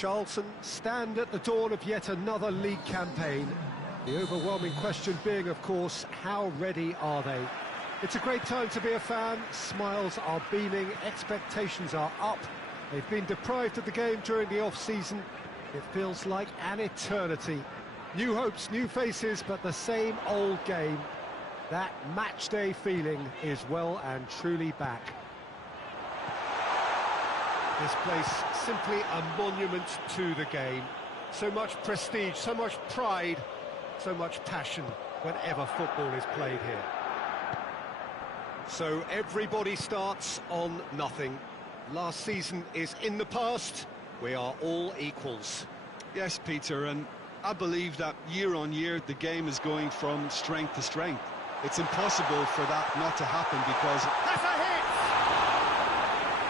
Charlton stand at the dawn of yet another league campaign. The overwhelming question being, of course, how ready are they? It's a great time to be a fan. Smiles are beaming, expectations are up. They've been deprived of the game during the off-season. It feels like an eternity. New hopes, new faces, but the same old game. That match-day feeling is well and truly back. This place, simply a monument to the game. So much prestige, so much pride, so much passion whenever football is played here. So everybody starts on nothing. Last season is in the past. We are all equals. Yes, Peter, and I believe that year on year the game is going from strength to strength. It's impossible for that not to happen because... That's a hit!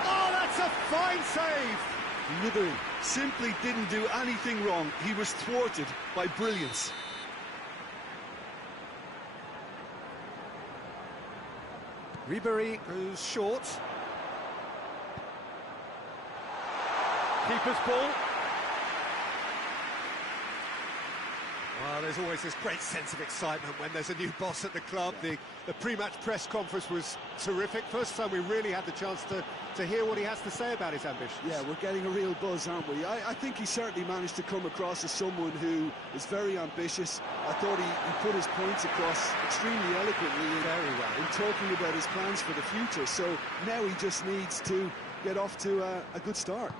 Oh, that's a fine save! Ribery simply didn't do anything wrong. He was thwarted by brilliance. Ribery goes short. Keeper's ball. Well, there's always this great sense of excitement when there's a new boss at the club. The pre-match press conference was terrific. First time we really had the chance to hear what he has to say about his ambitions. Yeah, we're getting a real buzz, aren't we? I think he certainly managed to come across as someone who is very ambitious. I thought he put his points across extremely eloquently in talking about his plans for the future. So now he just needs to get off to a good start.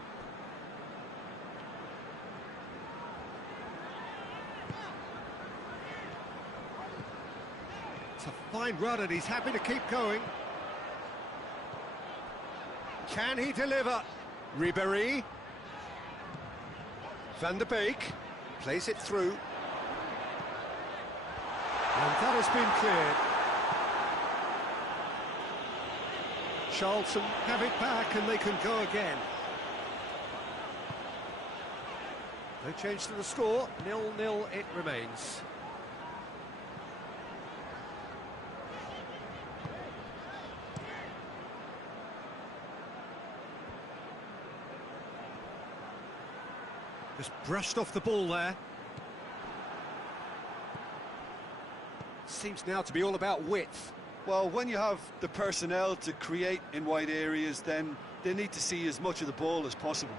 It's a fine run and he's happy to keep going. Can he deliver? Ribery. Van der Beek plays it through. And that has been cleared. Charlton have it back and they can go again. No change to the score, 0-0 it remains. Just brushed off the ball there. Seems now to be all about width. Well, when you have the personnel to create in wide areas, then they need to see as much of the ball as possible.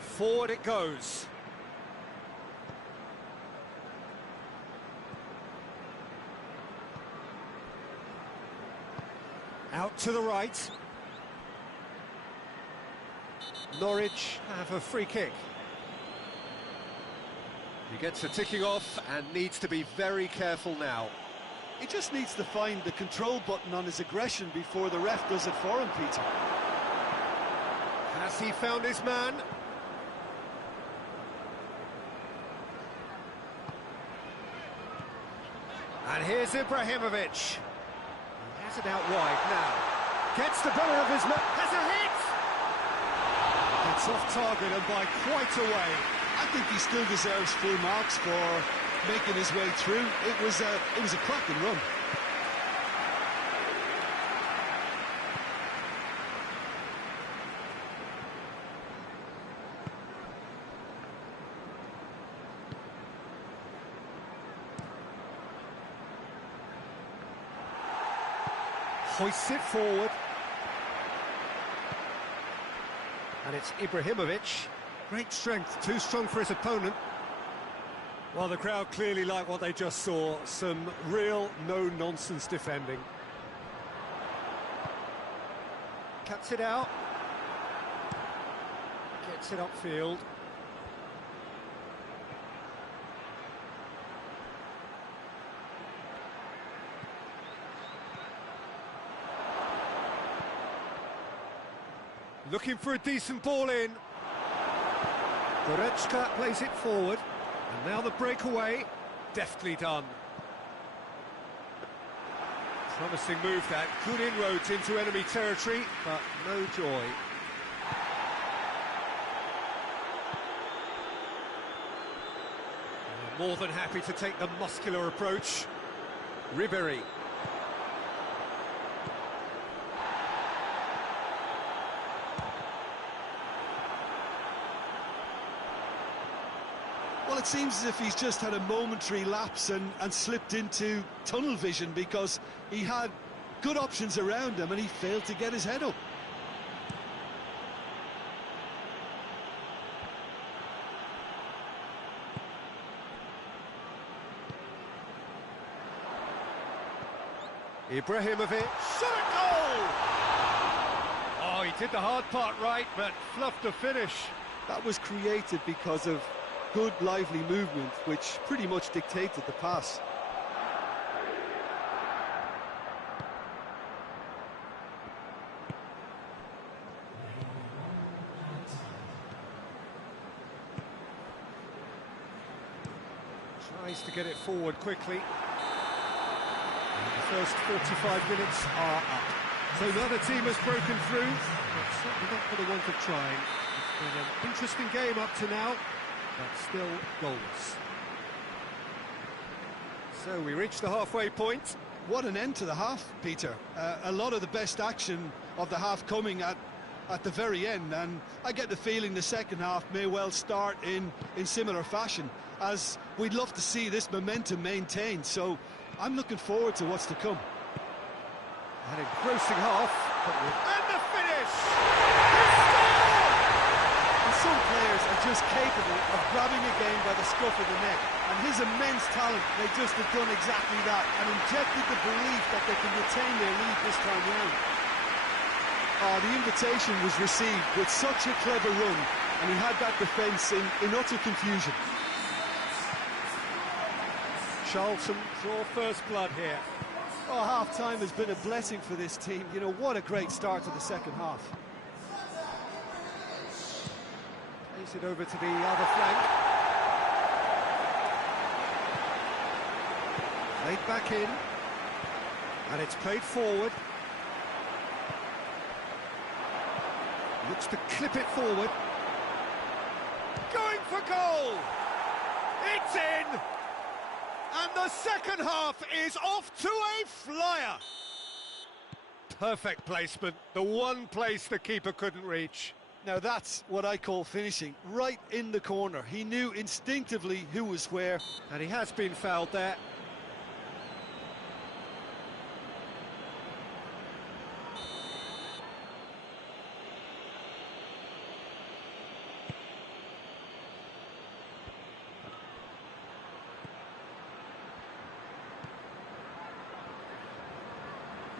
Forward it goes. Out to the right. Norwich have a free kick. He gets a ticking off and needs to be very careful now. He just needs to find the control button on his aggression before the ref does it for him, Peter. Has he found his man? And here's Ibrahimovic. He has it out wide now. Gets the better of his man. Has a hit! It's off target and by quite a way. I think he still deserves full marks for making his way through. It was a cracking run. Hoists it forward. And it's Ibrahimovic. Great strength, too strong for his opponent. Well, the crowd clearly like what they just saw. Some real no-nonsense defending. Cuts it out. Gets it upfield. Looking for a decent ball in. Goretzka plays it forward. And now the breakaway. Deftly done. Promising move that. Good inroads into enemy territory, but no joy. More than happy to take the muscular approach. Ribéry. Well, it seems as if he's just had a momentary lapse and slipped into tunnel vision, because he had good options around him and he failed to get his head up. Ibrahimovic. Shot a goal! Oh, he did the hard part right, but fluffed the finish. That was created because of good, lively movement, which pretty much dictated the pass. Tries to get it forward quickly. And the first 45 minutes are up. So neither team has broken through, but certainly not for the want of trying. It's been an interesting game up to now, but still goalless. So we reach the halfway point. What an end to the half, Peter. A lot of the best action of the half coming at the very end, and I get the feeling the second half may well start in similar fashion, as we'd love to see this momentum maintained. So I'm looking forward to what's to come. An engrossing half, but and the finish! And some players are just capable of grabbing a game by the scruff of the neck, and his immense talent may just have done exactly that and injected the belief that they can retain their lead this time round. Oh, the invitation was received with such a clever run, and he had that defence in utter confusion. Charlton draw first blood here. Oh, half-time has been a blessing for this team. You know, what a great start to the second half. Plays it over to the other flank. Played back in. And it's played forward. Looks to clip it forward. Going for goal! It's in! And the second half is off to a flyer. Perfect placement, the one place the keeper couldn't reach. Now that's what I call finishing, right in the corner. He knew instinctively who was where. And he has been fouled there.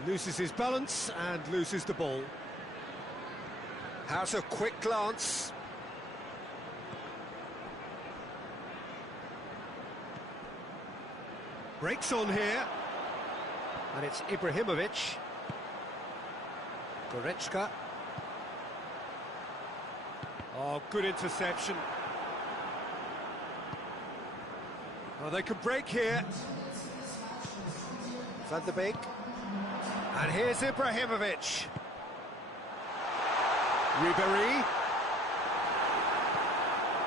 Loses his balance and loses the ball. Has a quick glance. Breaks on here. And it's Ibrahimovic. Goretzka. Oh, good interception. Oh, they could break here. Van der Beek. And here's Ibrahimovic. Ribéry.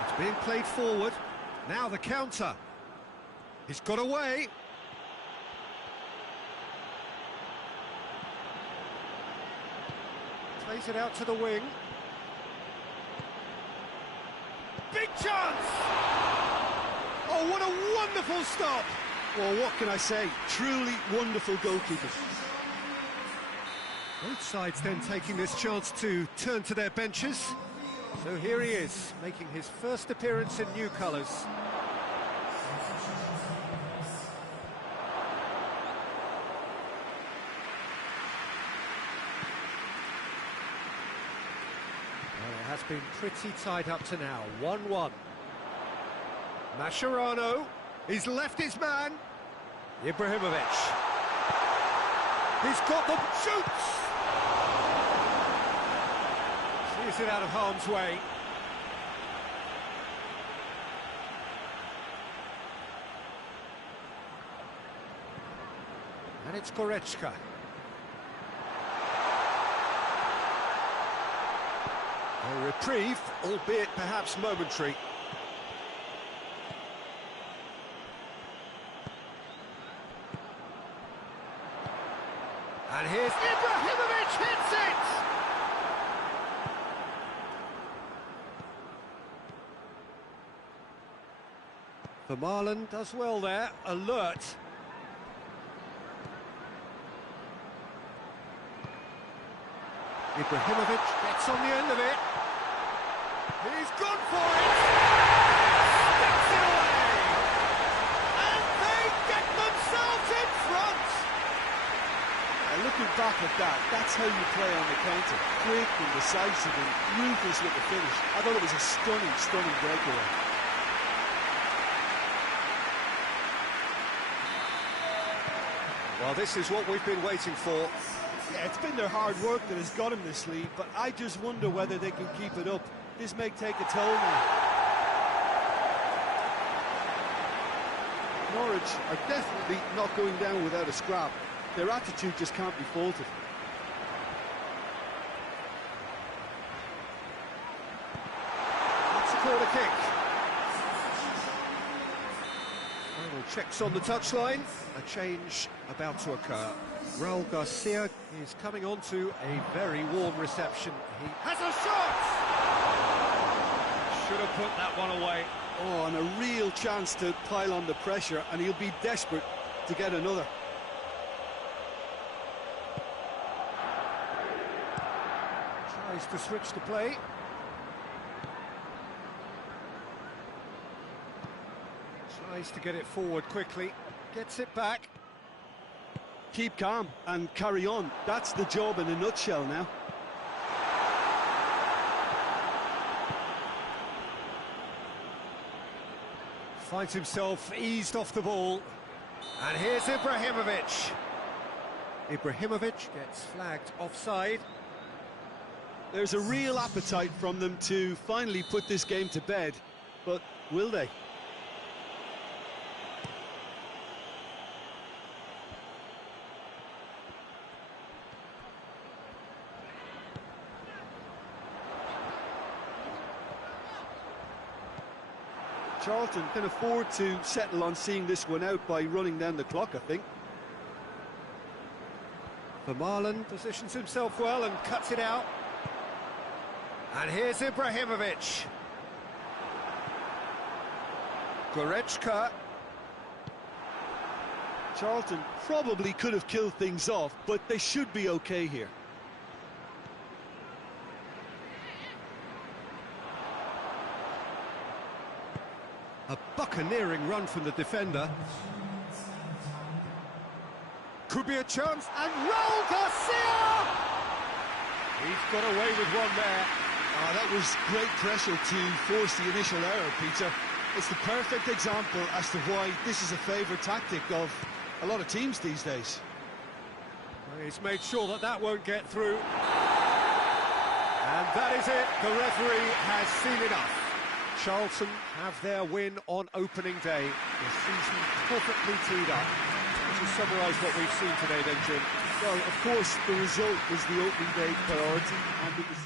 It's being played forward. Now the counter. He's got away. Plays it out to the wing. Big chance! Oh, what a wonderful stop! Well, what can I say? Truly wonderful goalkeeping. Both sides then taking this chance to turn to their benches. So here he is, making his first appearance in new colours. Well, it has been pretty tied up to now, 1-1. Mascherano, he's left his man. Ibrahimovic. He's got them, shoots! Clears it out of harm's way. And it's Goretzka. A reprieve, albeit perhaps momentary. And here's Ibrahimovic hits it! Vermaelen does well there, alert. Ibrahimovic gets on the end of it. He's gone for it! Steps it away! And they get themselves in front! Looking back at that, that's how you play on the counter. Quick and decisive and ruthless with the finish. I thought it was a stunning, stunning breakaway. Well, this is what we've been waiting for. Yeah, it's been their hard work that has got them this lead, but I just wonder whether they can keep it up. This may take a toll now. Norwich are definitely not going down without a scrap. Their attitude just can't be faulted. That's a corner kick. Final checks on the touchline. A change about to occur. Raul Garcia is coming on to a very warm reception. He has a shot! Should have put that one away. Oh, and a real chance to pile on the pressure, and he'll be desperate to get another. Tries to switch the play. Tries to get it forward quickly. Gets it back. Keep calm and carry on. That's the job in a nutshell now. Finds himself eased off the ball. And here's Ibrahimovic. Ibrahimovic gets flagged offside. There's a real appetite from them to finally put this game to bed, but will they? Charlton can afford to settle on seeing this one out by running down the clock, I think. Vermaelen positions himself well and cuts it out. And here's Ibrahimovic. Goretzka. Charlton probably could have killed things off, but they should be okay here. A buccaneering run from the defender. Could be a chance, and Raul Garcia! He's got away with one there. That was great pressure to force the initial error, Peter. It's the perfect example as to why this is a favourite tactic of a lot of teams these days. He's made sure that that won't get through. And that is it. The referee has seen enough. Charlton have their win on opening day. The season perfectly teed up. To summarise what we've seen today then, Jim. Well, of course, the result was the opening day priority, and it was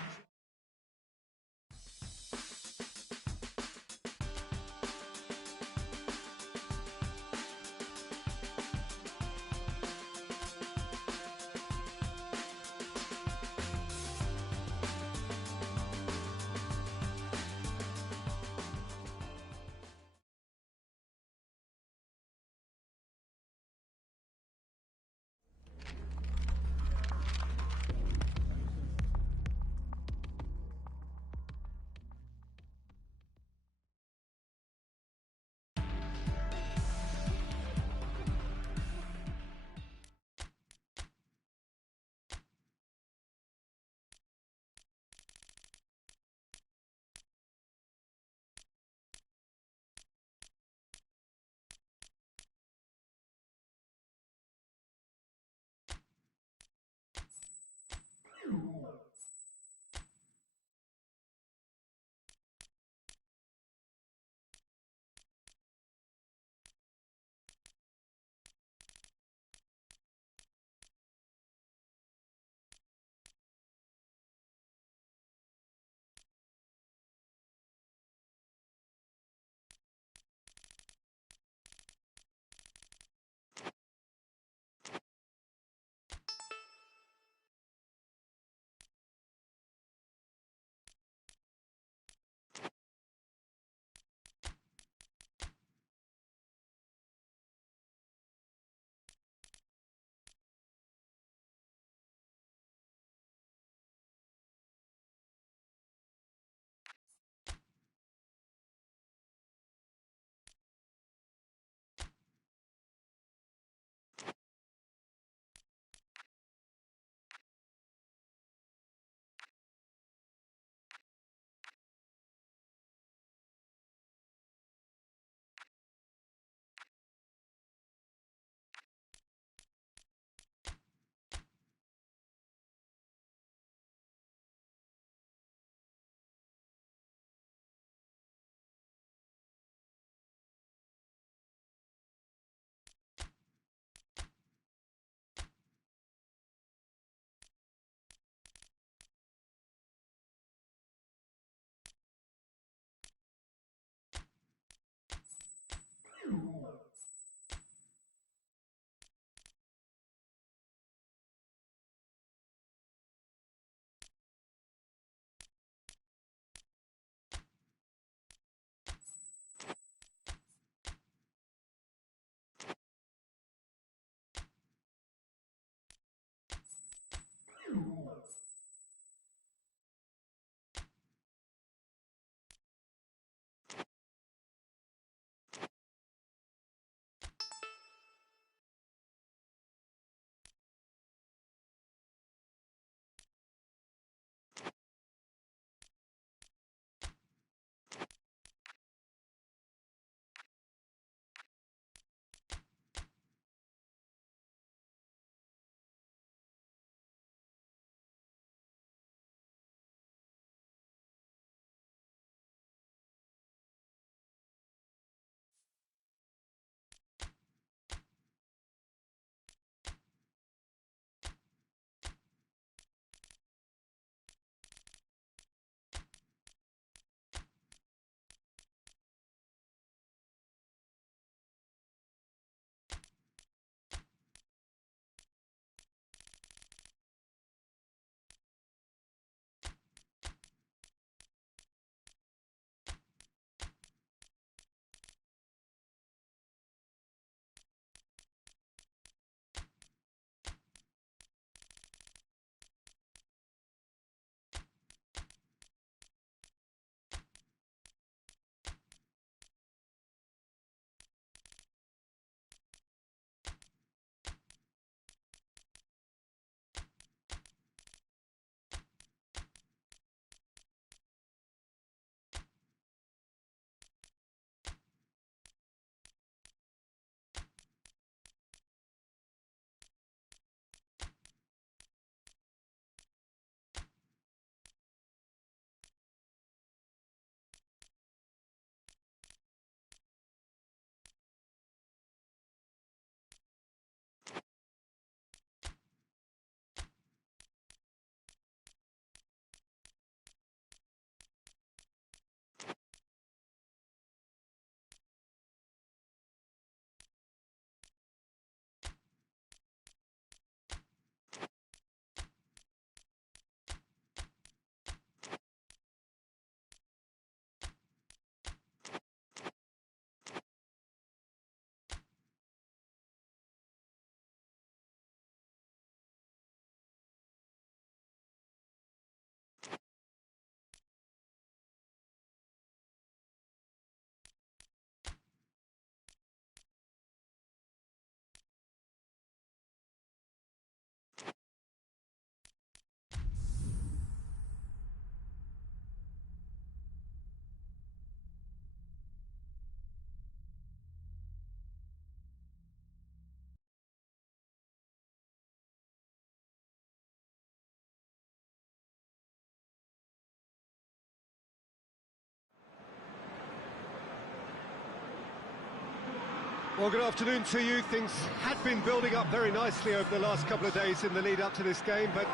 Well, good afternoon to you. Things had been building up very nicely over the last couple of days in the lead up to this game, but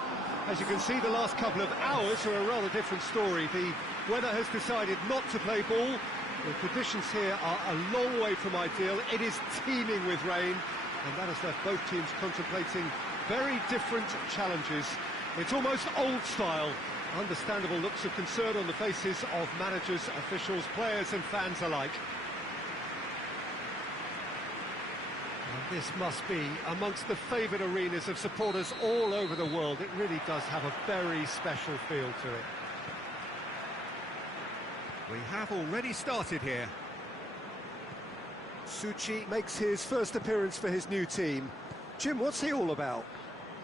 as you can see, the last couple of hours are a rather different story. The weather has decided not to play ball. The conditions here are a long way from ideal. It is teeming with rain, and that has left both teams contemplating very different challenges. It's almost old style. Understandable looks of concern on the faces of managers, officials, players and fans alike. And this must be amongst the favoured arenas of supporters all over the world. It really does have a very special feel to it. We have already started here. Suchi makes his first appearance for his new team. Jim, what's he all about?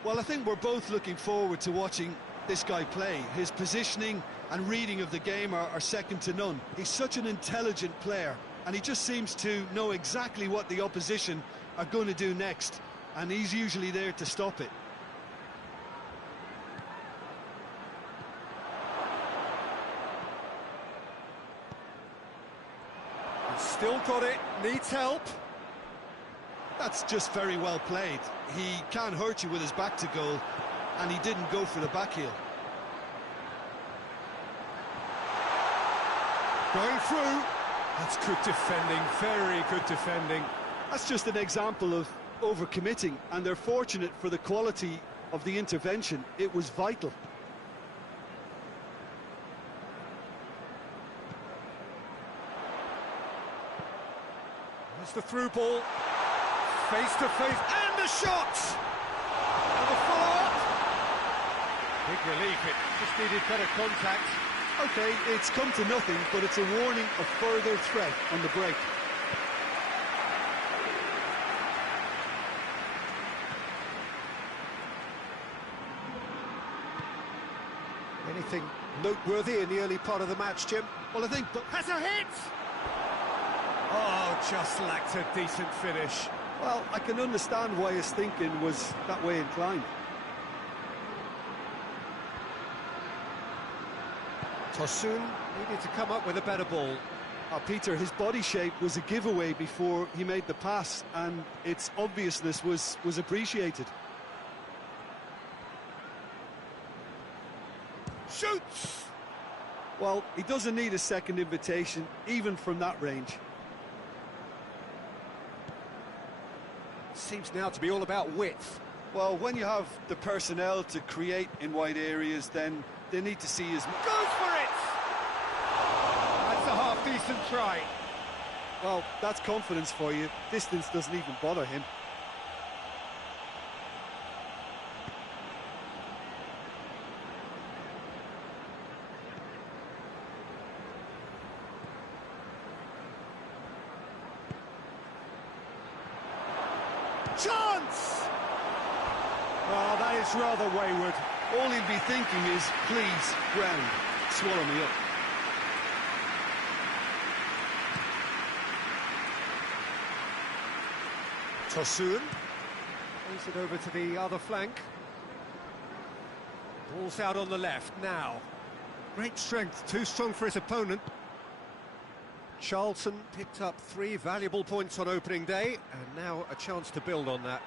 Well, I think we're both looking forward to watching this guy play. His positioning and reading of the game are second to none. He's such an intelligent player, and he just seems to know exactly what the opposition are going to do next, and he's usually there to stop it. He's still got it, needs help. That's just very well played. He can't hurt you with his back to goal, and he didn't go for the back heel. Going through. That's good defending, very good defending. That's just an example of overcommitting, and they're fortunate for the quality of the intervention. It was vital. There's the through ball. Face to face, and the shot! And the follow-up. relief, it just needed better contact. OK, it's come to nothing, but it's a warning of further threat on the break. Anything noteworthy in the early part of the match, Jim? Well, I think... Has a hit! Oh, just lacked a decent finish. Well, I can understand why his thinking was that way inclined. Tosun needed to come up with a better ball. Peter, his body shape was a giveaway before he made the pass, and its obviousness was appreciated. Shoots! Well, he doesn't need a second invitation, even from that range. Seems now to be all about width. Well, when you have the personnel to create in wide areas, then they need to see his... Goes for it! That's a half-decent try. Well, that's confidence for you. Distance doesn't even bother him. Chance! Well, that is rather wayward. All he'll be thinking is, please, ground, swallow me up. Tosun plays it over to the other flank. Ball's out on the left now. Great strength, too strong for his opponent. Charlton picked up 3 valuable points on opening day, and now a chance to build on that.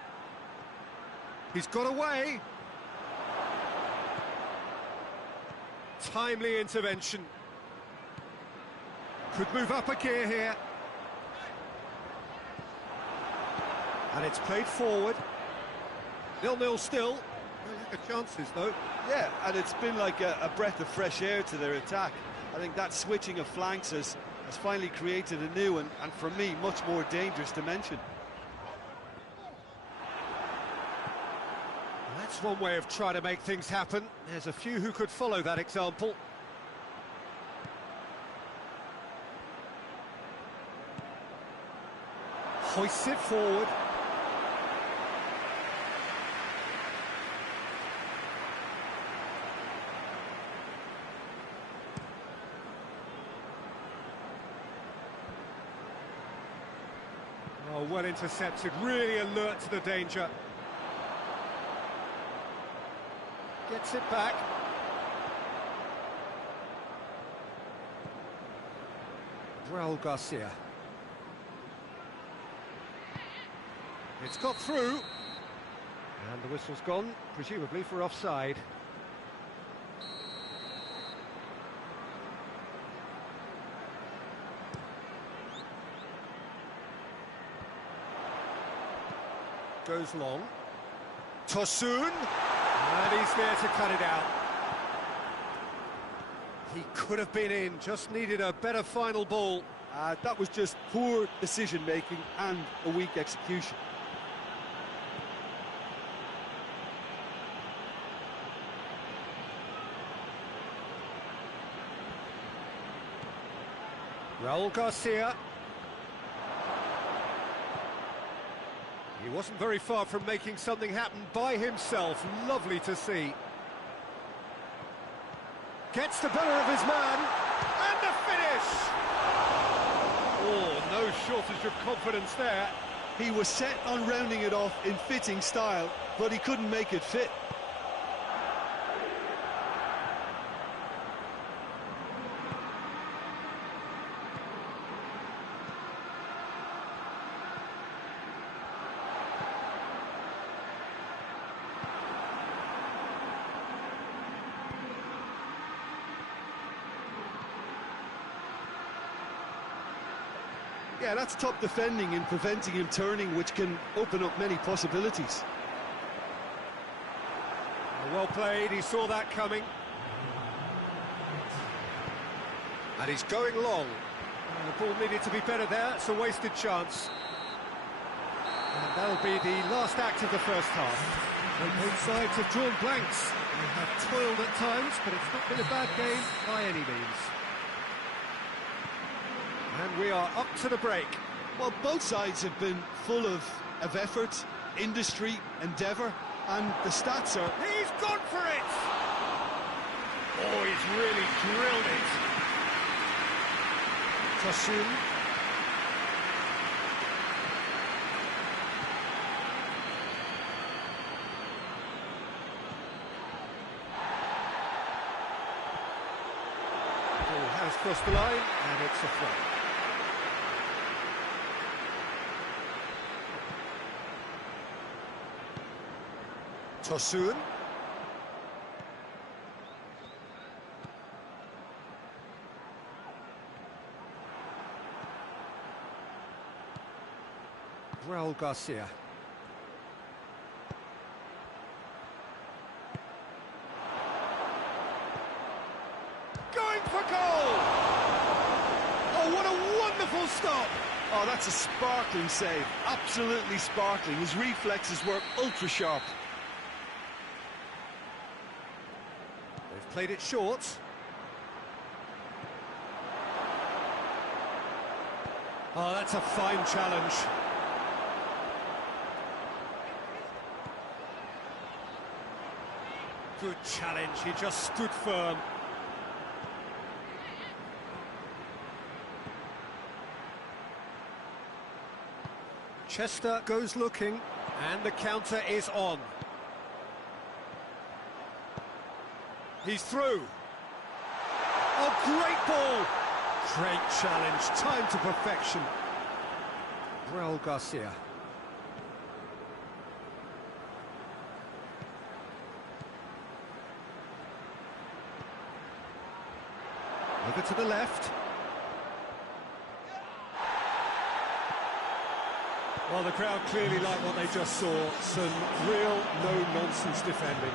He's got away. Timely intervention. Could move up a gear here. And it's played forward. 0-0 still. No lack of chances, though. Yeah, and it's been like a breath of fresh air to their attack. I think that switching of flanks has finally created a new and for me, much more dangerous dimension. That's one way of trying to make things happen. There's a few who could follow that example. Hoists it forward. Oh, well intercepted, really alert to the danger. Gets it back. Raul Garcia. It's got through. And the whistle's gone, presumably for offside. Goes long. Tosun! And he's there to cut it out. He could have been in, just needed a better final ball. That was just poor decision-making and a weak execution. Raul Garcia. He wasn't very far from making something happen by himself. Lovely to see. Gets the better of his man. And the finish! Oh, no shortage of confidence there. He was set on rounding it off in fitting style, but he couldn't make it fit. Yeah, that's top defending and preventing him turning, which can open up many possibilities. Well played, he saw that coming. And he's going long. And the ball needed to be better there, it's a wasted chance. And that'll be the last act of the first half. Well, both sides have drawn blanks. They have toiled at times, but it's not been a bad game by any means. And we are up to the break. Well, both sides have been full of effort, industry, endeavour, and the stats are... He's gone for it! Oh, he's really drilled it. Musim. Ball has crossed the line, and it's a throw. Tosun. Raul Garcia. Going for goal! Oh, what a wonderful stop! Oh, that's a sparkling save. Absolutely sparkling. His reflexes were ultra sharp. They've played it short. Oh, that's a fine challenge. Good challenge, he just stood firm. Chester goes looking, and the counter is on. He's through. Oh, great ball! Great challenge, time to perfection. Raul Garcia. Over to the left. Well, the crowd clearly like what they just saw. Some real no-nonsense defending.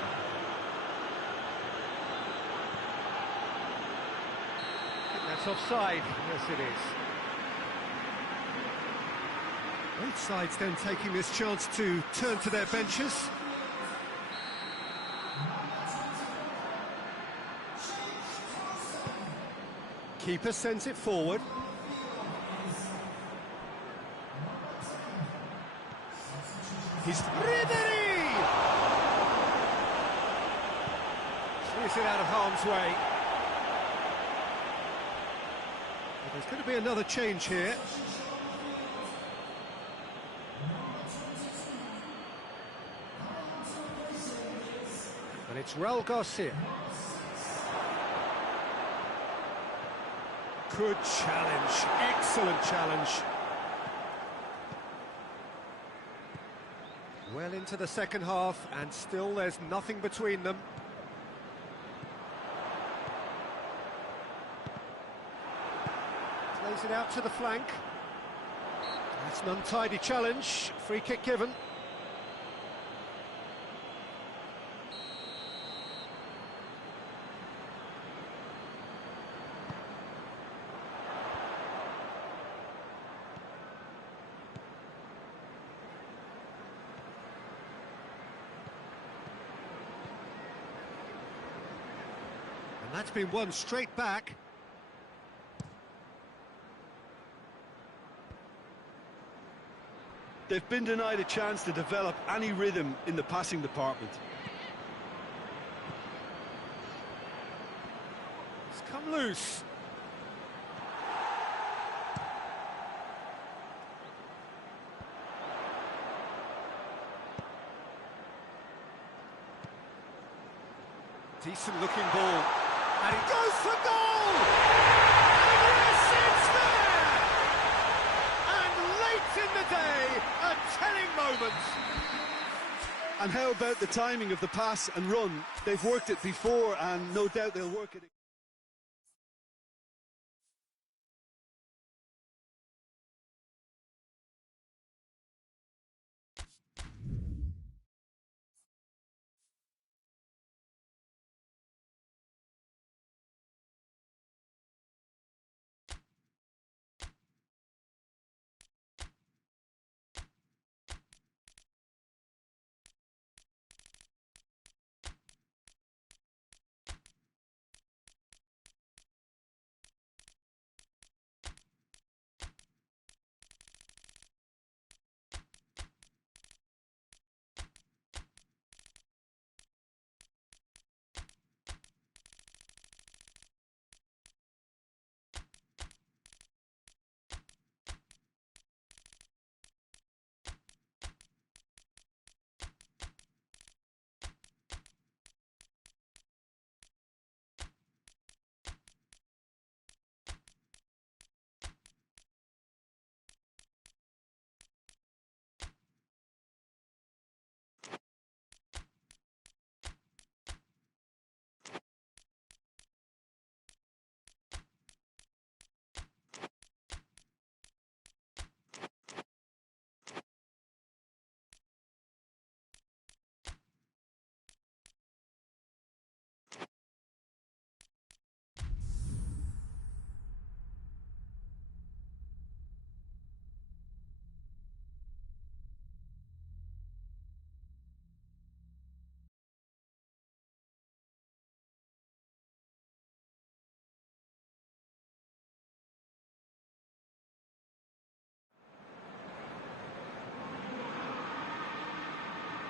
That's offside. Yes, it is. Both sides then taking this chance to turn to their benches. Keeper sends it forward. He's Ribery! Clears it out of harm's way. Well, there's going to be another change here. And it's Raul Garcia. Good challenge, excellent challenge. Well into the second half, and still there's nothing between them. Plays it out to the flank. That's an untidy challenge, free kick given. And that's been won straight back. They've been denied a chance to develop any rhythm in the passing department. It's come loose. Decent looking ball. And it goes for goal! And yes, it's there! And late in the day, a telling moment. And how about the timing of the pass and run? They've worked it before, and no doubt they'll work it again.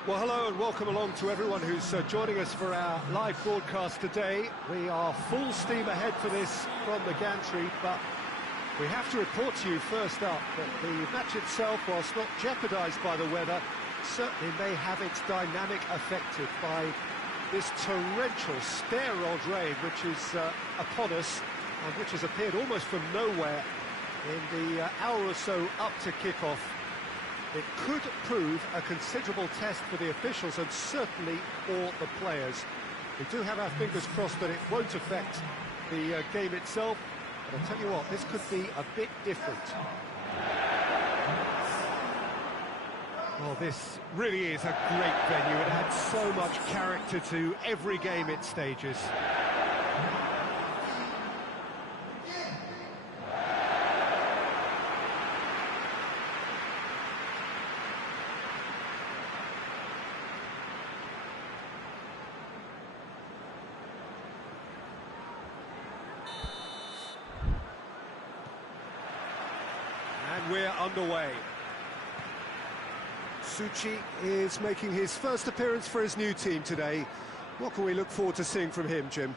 Well, hello and welcome along to everyone who's joining us for our live broadcast today. We are full steam ahead for this from the gantry, but we have to report to you first up that the match itself, whilst not jeopardised by the weather, certainly may have its dynamic affected by this torrential steroid rain which is upon us and which has appeared almost from nowhere in the hour or so up to kick-off. It could prove a considerable test for the officials and certainly for the players. We do have our fingers crossed that it won't affect the game itself, but I'll tell you what, this could be a bit different. Well, this really is a great venue. It adds so much character to every game it stages. And we're underway. Suchi is making his first appearance for his new team today. What can we look forward to seeing from him, Jim?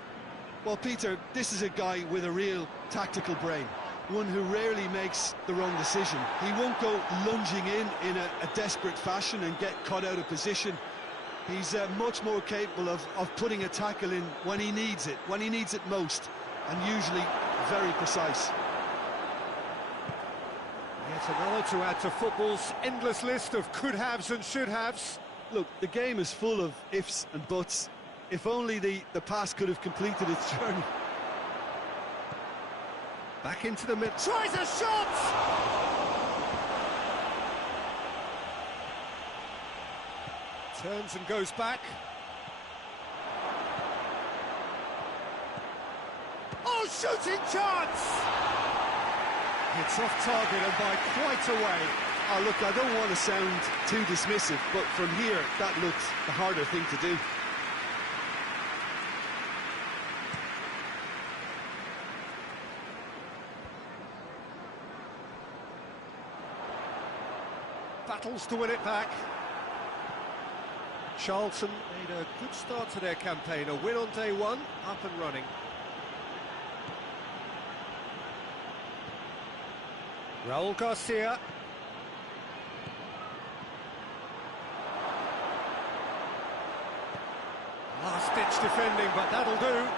Well, Peter, this is a guy with a real tactical brain, one who rarely makes the wrong decision. He won't go lunging in a desperate fashion and get caught out of position. He's much more capable of putting a tackle in when he needs it most, and usually very precise. Yet another to add to football's endless list of could-haves and should-haves. Look, the game is full of ifs and buts. If only the pass could have completed its journey. Back into the mid. Tries a shot! Turns and goes back. Oh, shooting chance! It's off target and by quite a way. Oh, look, I don't want to sound too dismissive, but from here, that looks the harder thing to do. Battles to win it back. Charlton made a good start to their campaign. A win on day one, up and running. Raul Garcia. Last-ditch defending, but that'll do.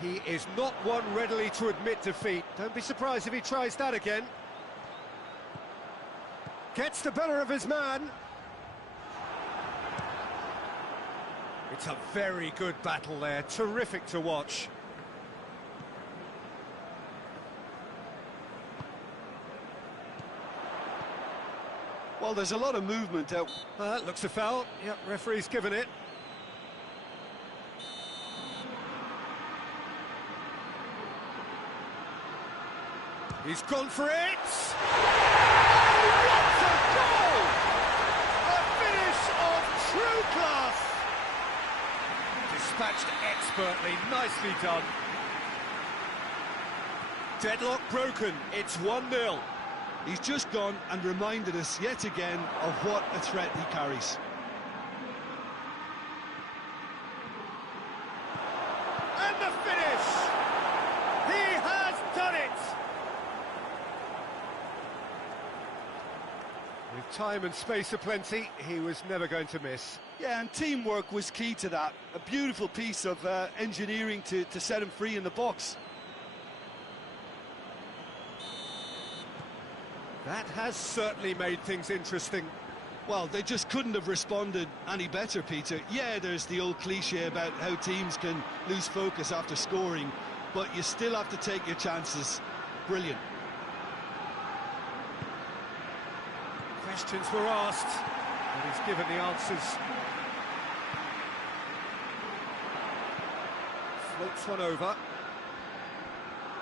He is not one readily to admit defeat. Don't be surprised if he tries that again. Gets the better of his man. It's a very good battle there, terrific to watch. Well, there's a lot of movement out. Looks a foul. Yep, referee's given it. He's gone for it! Oh, what a goal! A finish of true class! Dispatched expertly, nicely done. Deadlock broken, it's 1-0. He's just gone and reminded us yet again of what a threat he carries. And the finish! He has done it! With time and space aplenty, he was never going to miss. Yeah, and teamwork was key to that. A beautiful piece of engineering to set him free in the box. That has certainly made things interesting. Well, they just couldn't have responded any better, Peter. Yeah, there's the old cliche about how teams can lose focus after scoring, but you still have to take your chances. Brilliant. Questions were asked, and he's given the answers. Floats one over.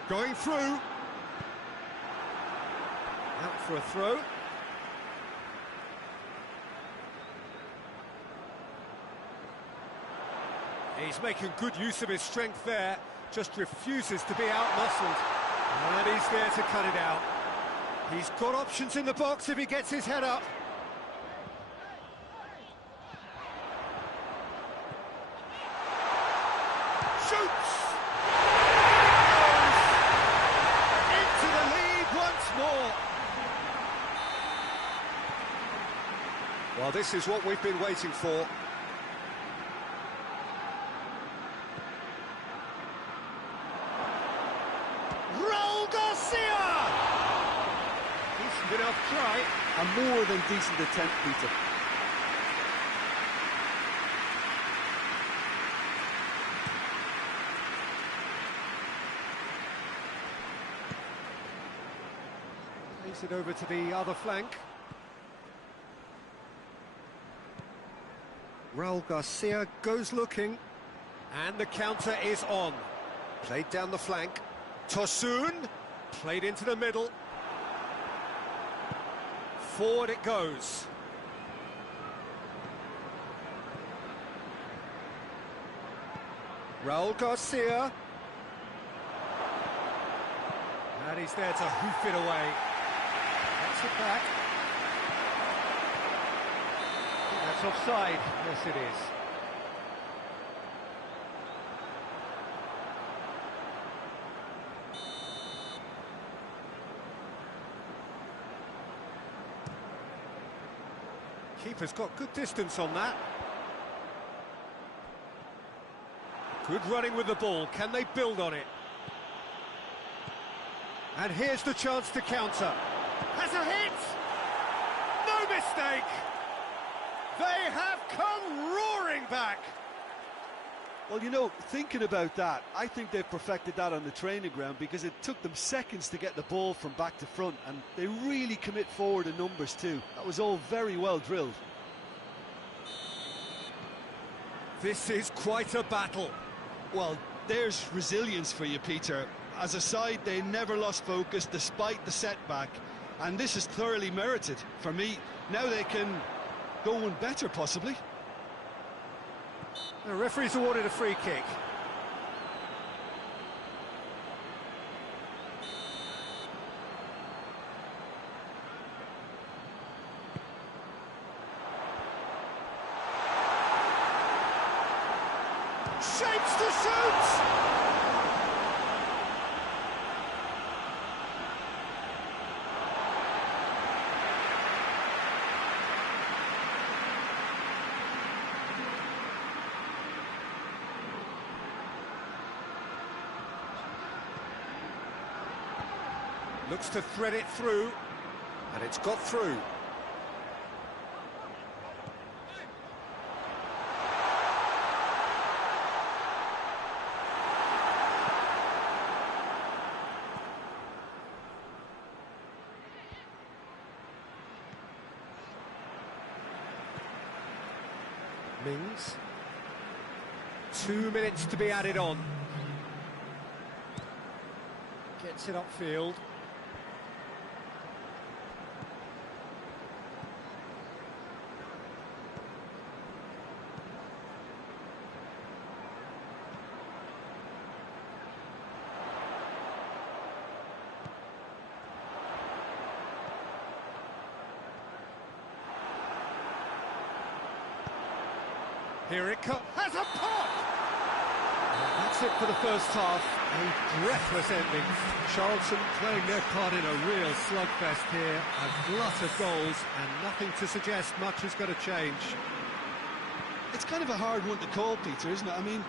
Going through. Out for a throw. He's making good use of his strength there, just refuses to be out-muscled. And he's there to cut it out. He's got options in the box if he gets his head up. Shoots! Into the lead once more. Well, this is what we've been waiting for. Decent enough try. A more than decent attempt, Peter. Plays it over to the other flank. Raul Garcia goes looking. And the counter is on. Played down the flank. Tosun, played into the middle. Forward it goes. Raul Garcia. And he's there to hoof it away. That's it back. That's offside. Yes, it is. Keeper's got good distance on that. Good running with the ball. Can they build on it? And here's the chance to counter. Has a hit! No mistake! They have come roaring back! Well, you know, thinking about that, I think they've perfected that on the training ground because it took them seconds to get the ball from back to front, and they really commit forward in numbers too. That was all very well drilled. This is quite a battle. Well, there's resilience for you, Peter. As a side, they never lost focus despite the setback, and this is thoroughly merited. For me, now they can go one better, possibly. The referee's awarded a free kick. Shapes to shoot! Looks to thread it through, and it's got through. Mings. 2 minutes to be added on. Gets it upfield. Here it comes. Has a pop! That's it for the first half. A breathless ending. Charlton playing their part in a real slugfest here. A glut of goals and nothing to suggest much is going to change. It's kind of a hard one to call, Peter, isn't it? I mean,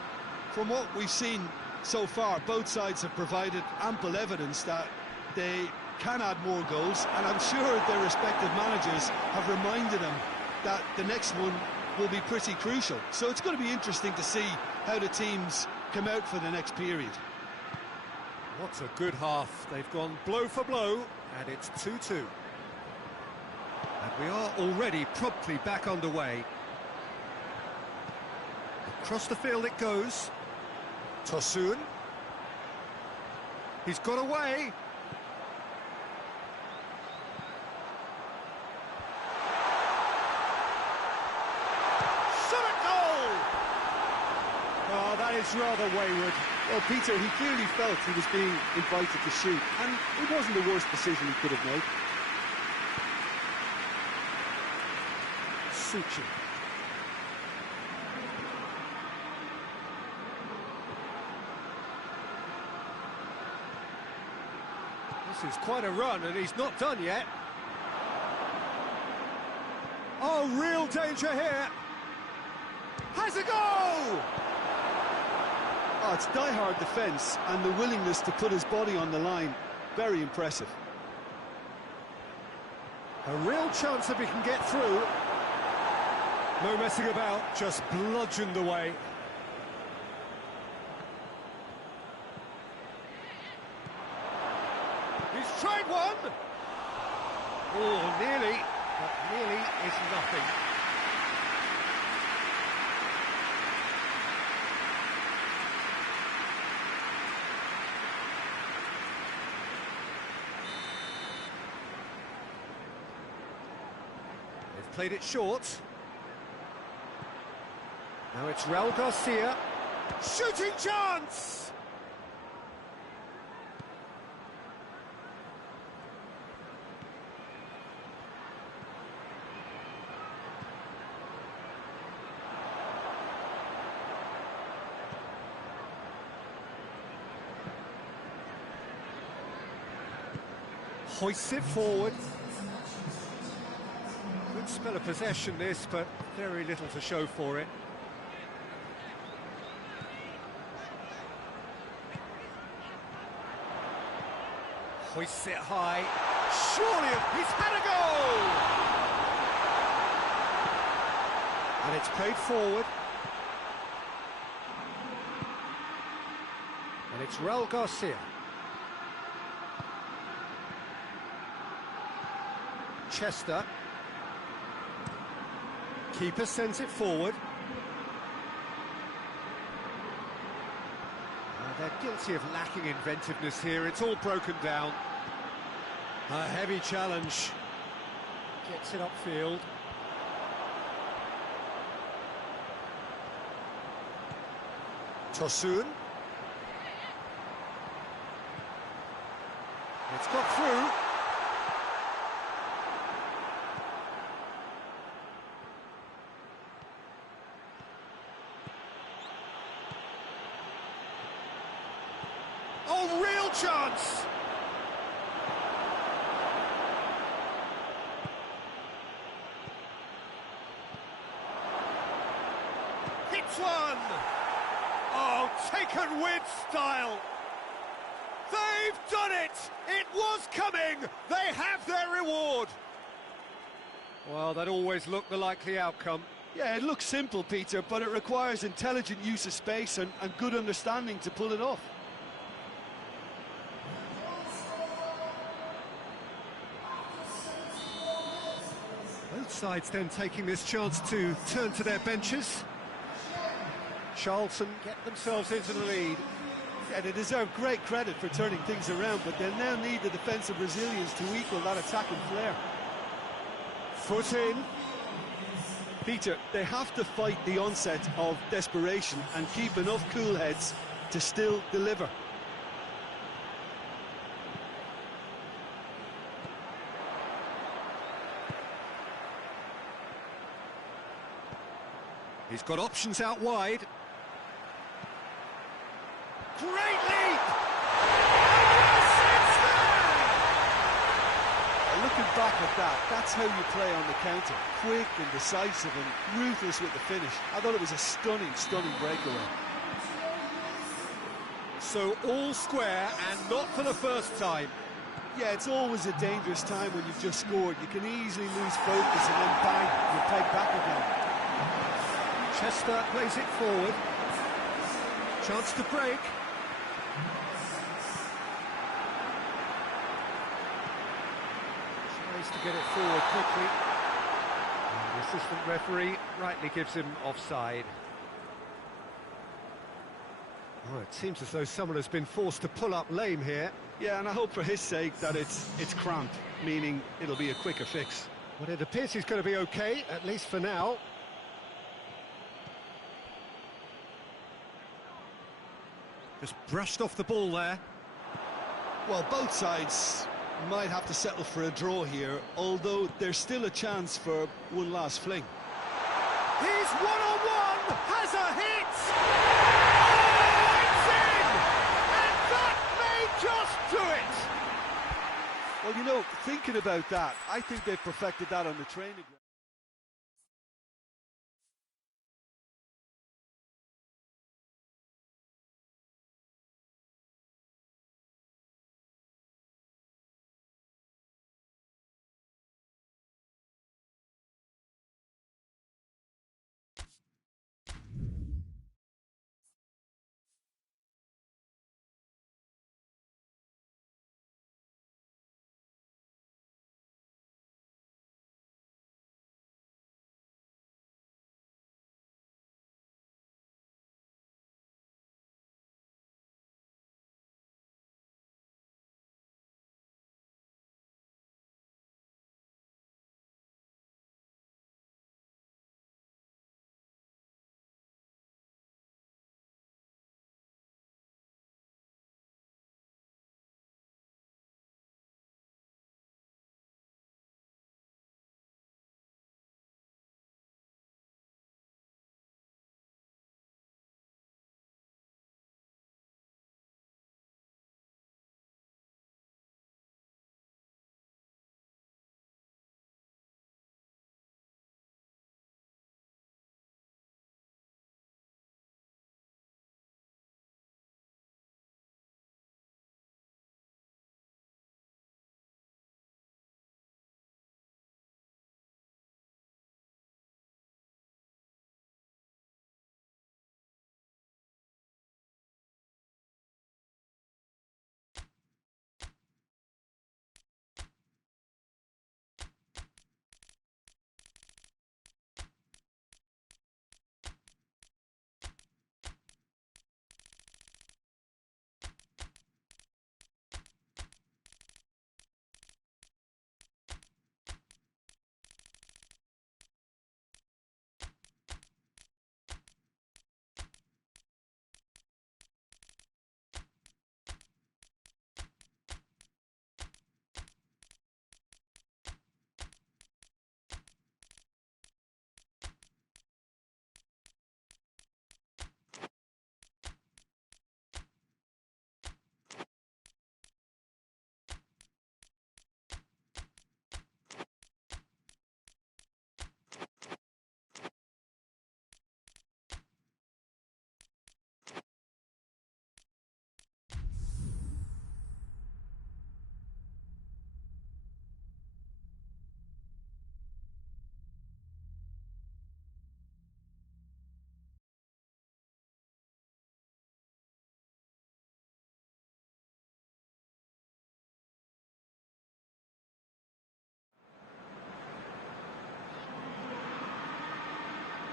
from what we've seen so far, both sides have provided ample evidence that they can add more goals, and I'm sure their respective managers have reminded them that the next one will be pretty crucial. So it's going to be interesting to see how the teams come out for the next period. What a good half. They've gone blow for blow, and it's 2-2. And we are already promptly back underway. Across the field it goes. Tosun. He's got away. Shot at goal! Oh, that is rather wayward. Well, Peter, he clearly felt he was being invited to shoot, and it wasn't the worst decision he could have made. Suchi. This is quite a run, and he's not done yet. Oh, real danger here. Has a goal! Oh, it's die-hard defence and the willingness to put his body on the line. Very impressive. A real chance if he can get through. No messing about, just bludgeoned away. He's tried one! Oh, nearly, but nearly is nothing. They've played it short. Now it's Raul Garcia. Shooting chance! Hoists it forward. Good spell of possession this, but very little to show for it. Hoists it high. Surely he's had a goal! And it's played forward. And it's Raul Garcia. Chester. Keeper sends it forward. They're guilty of lacking inventiveness here. It's all broken down. A heavy challenge. Gets it upfield. Tosun. It's got through. Oh, real chance! Hits one! Oh, taken with style! They've done it! It was coming! They have their reward! Well, that always looked the likely outcome. Yeah, it looks simple, Peter, but it requires intelligent use of space and good understanding to pull it off. Both sides then taking this chance to turn to their benches. Charlton get themselves into the lead. Yeah, they deserve great credit for turning things around, but they'll now need the defensive resilience to equal that attacking flair. Foot in. Peter, they have to fight the onset of desperation and keep enough cool heads to still deliver. He's got options out wide. Great leap! Looking back at that, that's how you play on the counter. Quick and decisive and ruthless with the finish. I thought it was a stunning, stunning breakaway. So all square and not for the first time. Yeah, it's always a dangerous time when you've just scored. You can easily lose focus and then bang, you're pegged back again. Chester plays it forward. Chance to break. Tries to get it forward quickly. And the assistant referee rightly gives him offside. Oh, it seems as though someone has been forced to pull up lame here. Yeah, and I hope for his sake that it's cramped, meaning it'll be a quicker fix. Well, it appears he's going to be okay, at least for now. Just brushed off the ball there. Well, both sides might have to settle for a draw here, although there's still a chance for one last fling. He's one-on-one, has a hit! Oh, it's in! And that may just do it! Well, you know, thinking about that, I think they've perfected that on the training ground.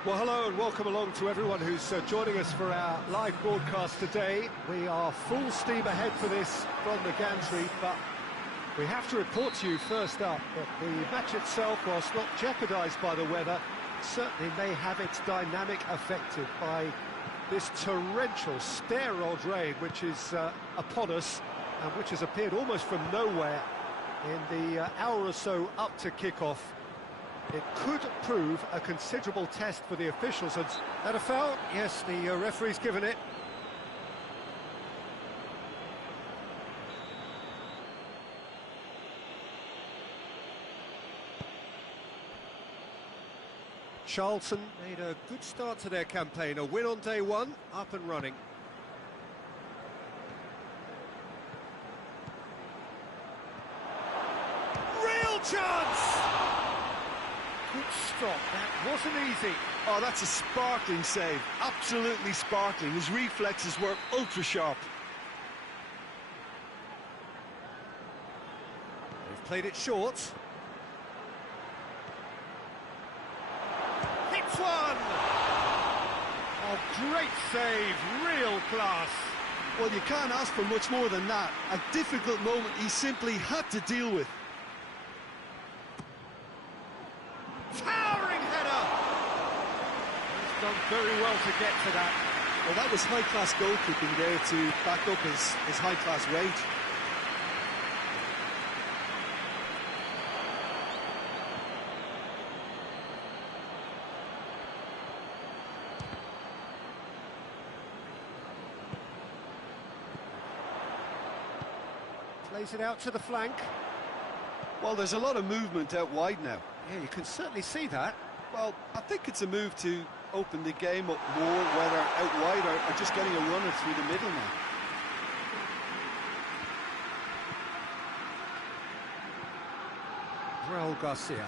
Well, hello and welcome along to everyone who's joining us for our live broadcast today. We are full steam ahead for this from the gantry, but we have to report to you first up that the match itself, whilst not jeopardised by the weather, certainly may have its dynamic affected by this torrential stair-rod rain which is upon us and which has appeared almost from nowhere in the hour or so up to kick-off. It could prove a considerable test for the officials. And that a foul? Yes, the referee's given it. Charlton made a good start to their campaign. A win on day one, up and running. Real chance! Good stop, that wasn't easy. Oh, that's a sparkling save, absolutely sparkling. His reflexes were ultra sharp. They've played it short. Hits one! Oh, great save, real class. Well, you can't ask for much more than that. A difficult moment he simply had to deal with. Towering header! He's done very well to get to that. Well, that was high-class goalkeeping there to back up his high-class wage. Plays it out to the flank. Well, there's a lot of movement out wide now. Yeah, you can certainly see that. Well, I think it's a move to open the game up more, whether out wide or just getting a runner through the middle now. Raul Garcia.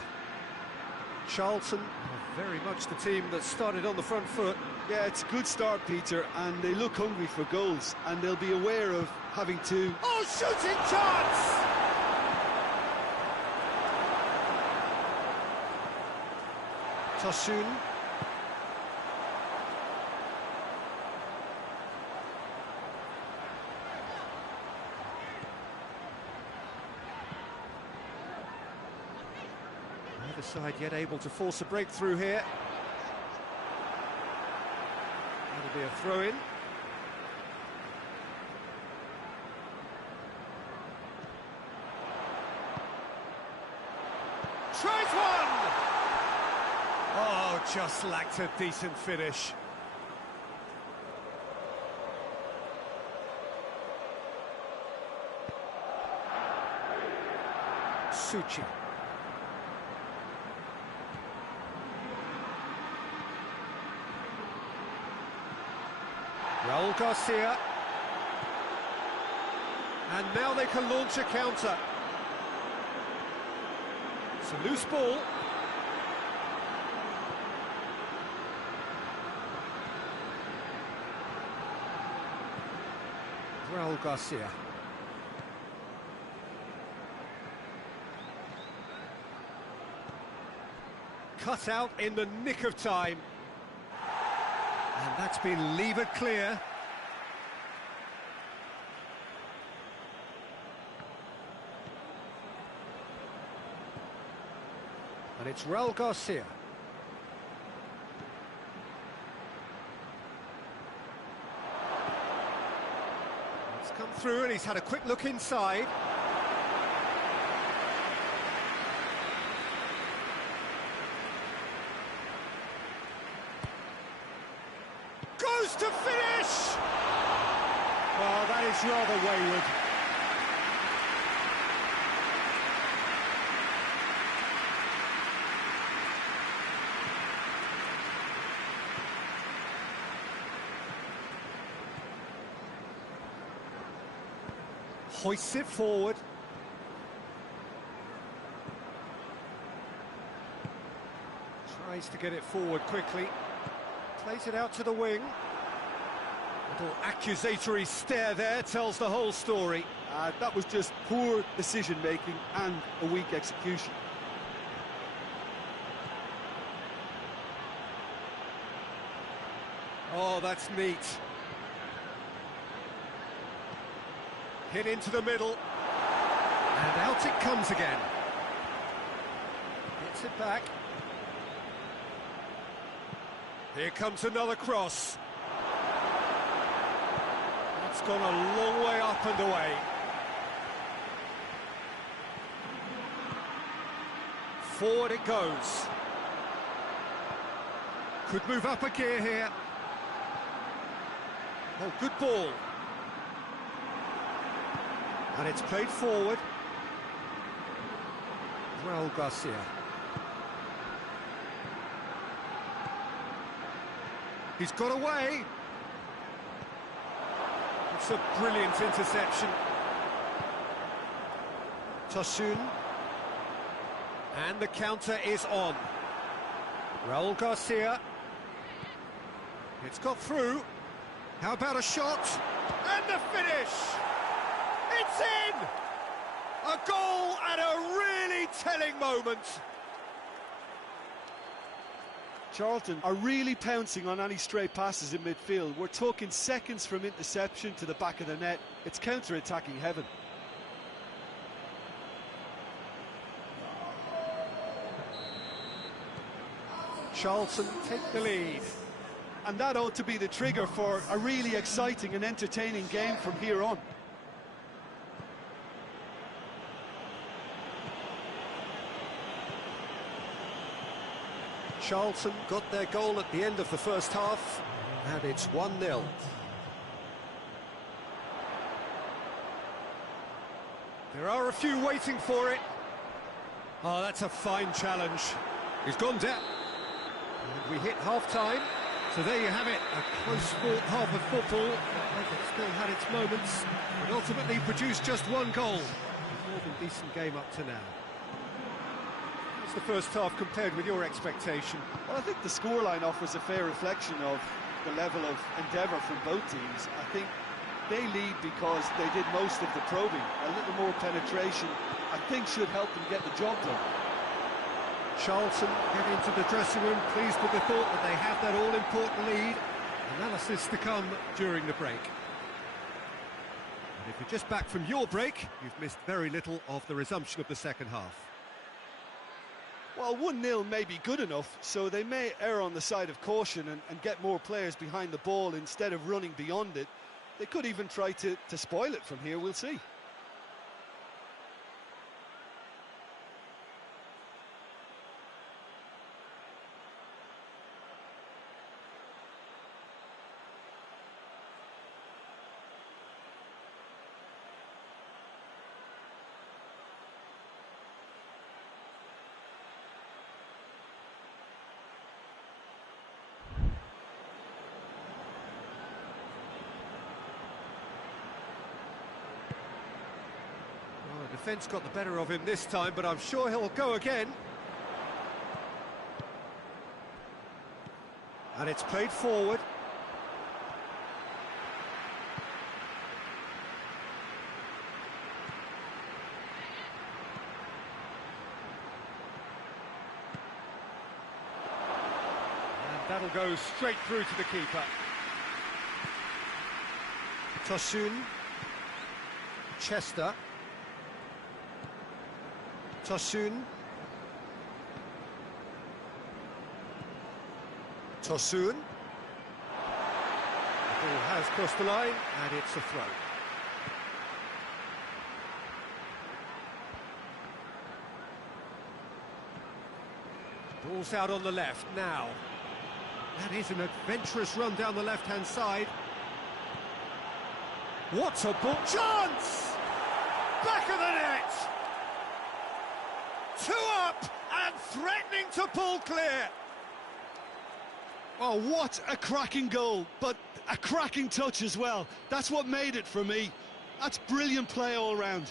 Charlton are very much the team that started on the front foot. Yeah, it's a good start, Peter, and they look hungry for goals, and they'll be aware of having to... Oh, shooting chance! Tosun. Neither side yet able to force a breakthrough here. That'll be a throw-in. Tries one! Oh, just lacked a decent finish. Suchi. Raul Garcia. And now they can launch a counter. It's a loose ball. Raul Garcia. Cut out in the nick of time. And that's been levered clear. And it's Raul Garcia. It's come through and he's had a quick look inside. Goes to finish! Oh, that is rather wayward. Hoists it forward. Tries to get it forward quickly. Plays it out to the wing. Little accusatory stare there tells the whole story. That was just poor decision-making and a weak execution. Oh, that's neat. Hit into the middle. And out it comes again. Gets it back. Here comes another cross. That's gone a long way up and away. Forward it goes. Could move up a gear here. Oh, good ball. And it's played forward. Raul Garcia. He's got away. It's a brilliant interception. Tosun. And the counter is on. Raul Garcia. It's got through. How about a shot? And the finish! It's in! A goal at a really telling moment. Charlton are really pouncing on any stray passes in midfield. We're talking seconds from interception to the back of the net. It's counter-attacking heaven. Charlton take the lead. and that ought to be the trigger for a really exciting and entertaining game from here on. Charlton got their goal at the end of the first half, and it's 1-0. There are a few waiting for it. Oh, that's a fine challenge. He's gone down. And we hit half-time. So there you have it, a close-fought half of football. It still had its moments, but ultimately produced just one goal. A more than decent game up to now. How's the first half compared with your expectation? Well, I think the scoreline offers a fair reflection of the level of endeavour from both teams. I think they lead because they did most of the probing. A little more penetration, I think, should help them get the job done. Charlton get into the dressing room, pleased with the thought that they have that all-important lead. Analysis to come during the break. And if you're just back from your break, you've missed very little of the resumption of the second half. Well, 1-0 may be good enough, so they may err on the side of caution and get more players behind the ball instead of running beyond it. They could even try to spoil it from here, we'll see. Defence got the better of him this time, but I'm sure he'll go again. And it's played forward. And that'll go straight through to the keeper. Tosun. Chester. Tosun. Tosun. The ball has crossed the line, and it's a throw. Ball's out on the left now. That is an adventurous run down the left-hand side. What a ball! Chance! Back of the net! 2 up and threatening to pull clear. Oh, what a cracking goal, but a cracking touch as well. That's what made it for me. That's brilliant play all round.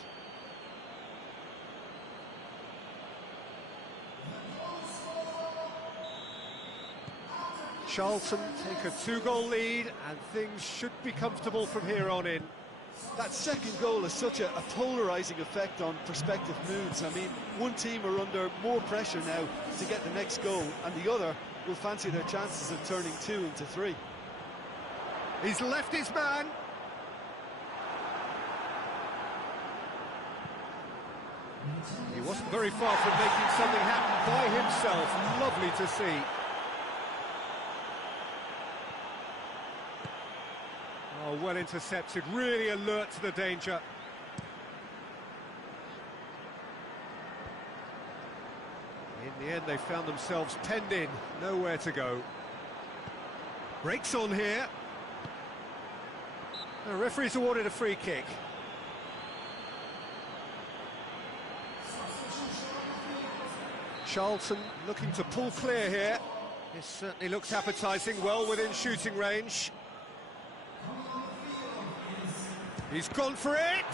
Charlton take a 2-goal lead, and things should be comfortable from here on in. That second goal has such a polarising effect on prospective moods. I mean, one team are under more pressure now to get the next goal, and the other will fancy their chances of turning 2 into 3. He's left his man. He wasn't very far from making something happen by himself. Lovely to see. Oh, well intercepted, really alert to the danger. In the end, they found themselves penned in, nowhere to go. Breaks on here. The referee's awarded a free kick. Charlton looking to pull clear here. This certainly looks appetising, well within shooting range. He's gone for it!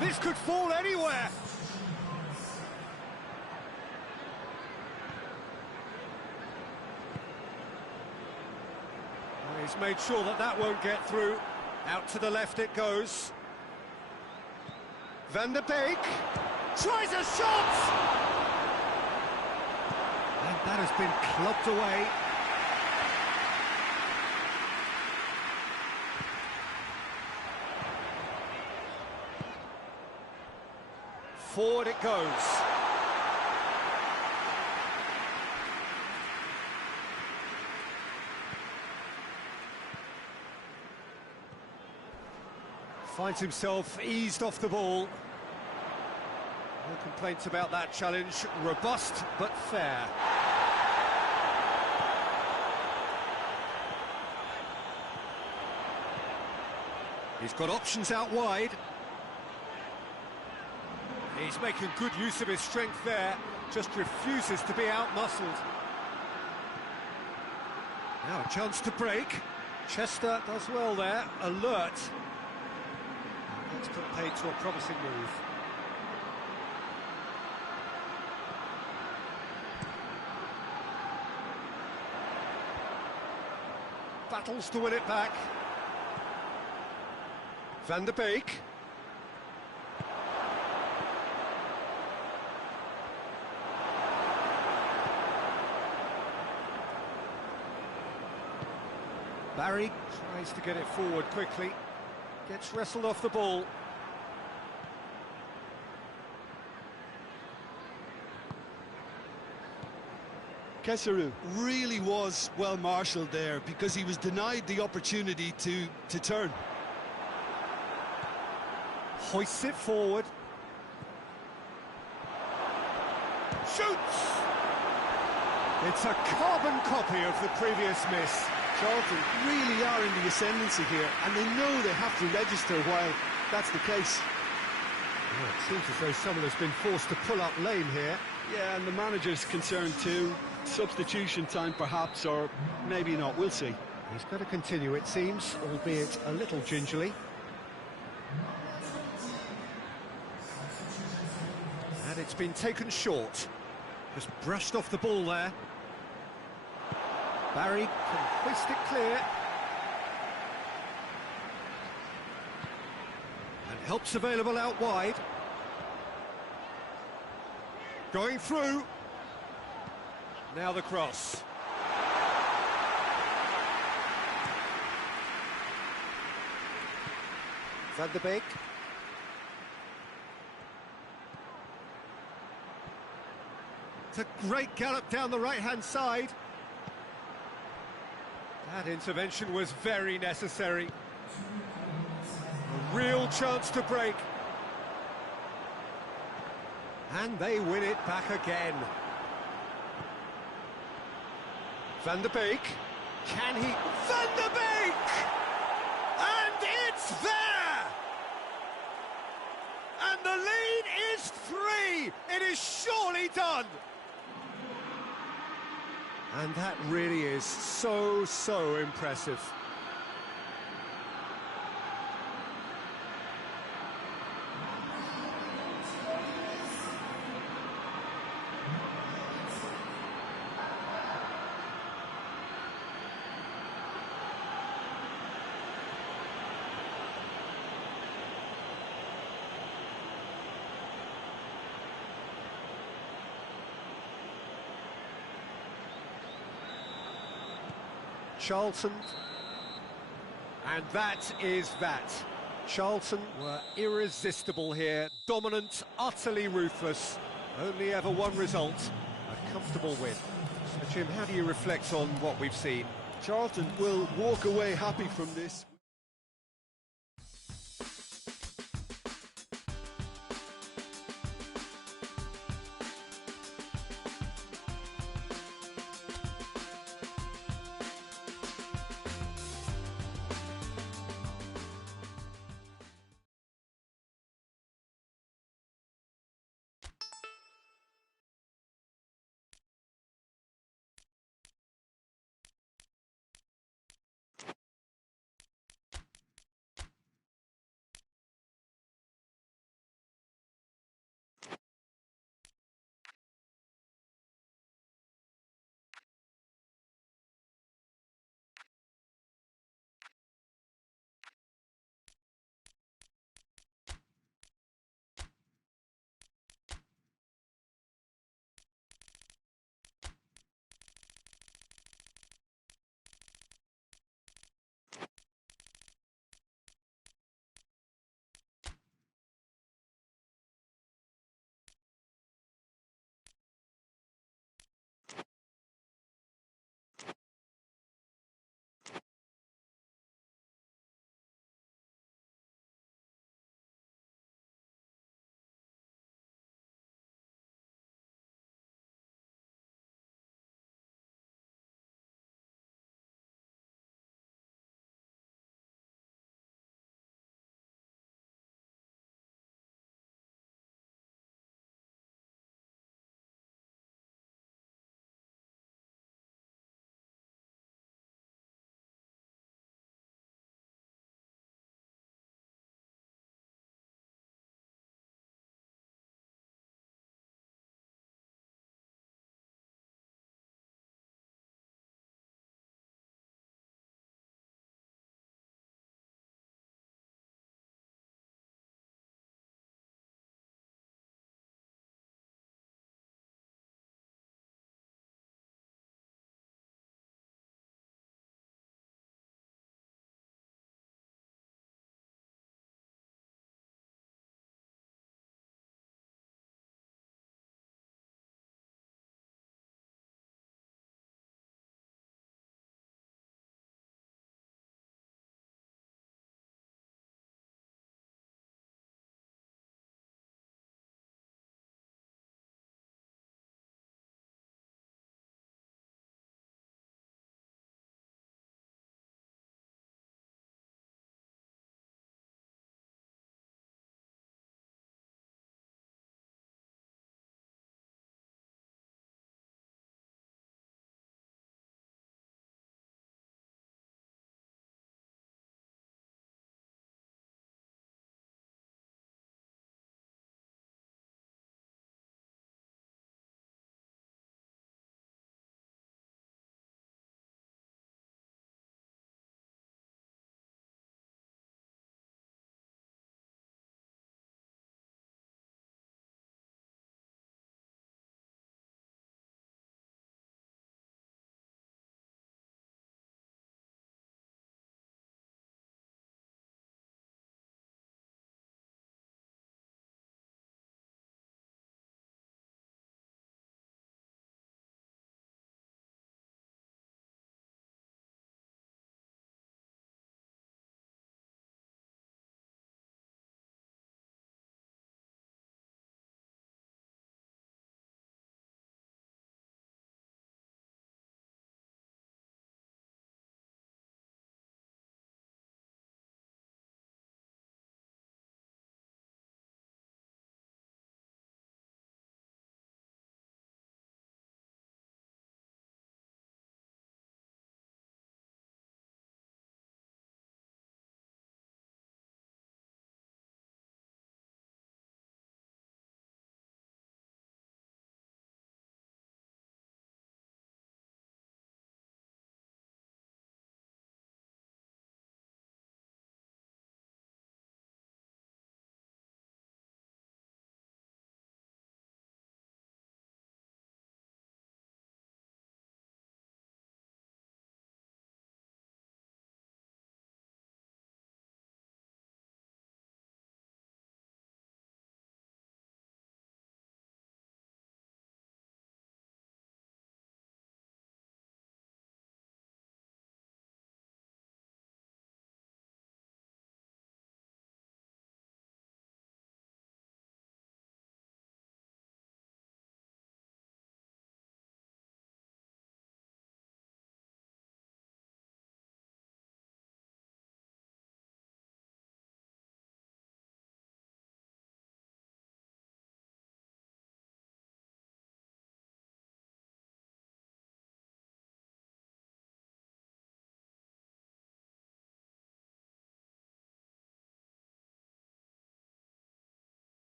This could fall anywhere! Well, he's made sure that that won't get through. Out to the left it goes. Van der Beek tries a shot! And that has been clubbed away. Forward it goes. Finds himself eased off the ball. No complaints about that challenge. Robust but fair. He's got options out wide. He's making good use of his strength there, just refuses to be out-muscled. Now a chance to break. Chester does well there, alert. That's put paid to a promising move. Battles to win it back. Van der Beek. Barry tries to get it forward quickly. Gets wrestled off the ball. Kesseru really was well marshalled there because he was denied the opportunity to turn. Hoists it forward. Shoots! It's a carbon copy of the previous miss. Charlton really are in the ascendancy here, and they know they have to register while that's the case. Yeah, it seems as though someone has been forced to pull up lame here. Yeah, and the manager's concerned too. Substitution time perhaps, or maybe not, we'll see. He's got to continue, it seems, albeit a little gingerly. And it's been taken short. Just brushed off the ball there. Barry can hoist it clear. And help's available out wide. Going through. Now the cross. Van der Beek. It's a great gallop down the right-hand side. That intervention was very necessary. A real chance to break. And they win it back again. Van der Beek. Can he? Van der Beek! And it's there! And the lead is 3! It is surely done! And that really is so impressive. Charlton, and that is that. Charlton were irresistible here, dominant, utterly ruthless. Only ever one result, a comfortable win. So, Jim, how do you reflect on what we've seen? Charlton will walk away happy from this.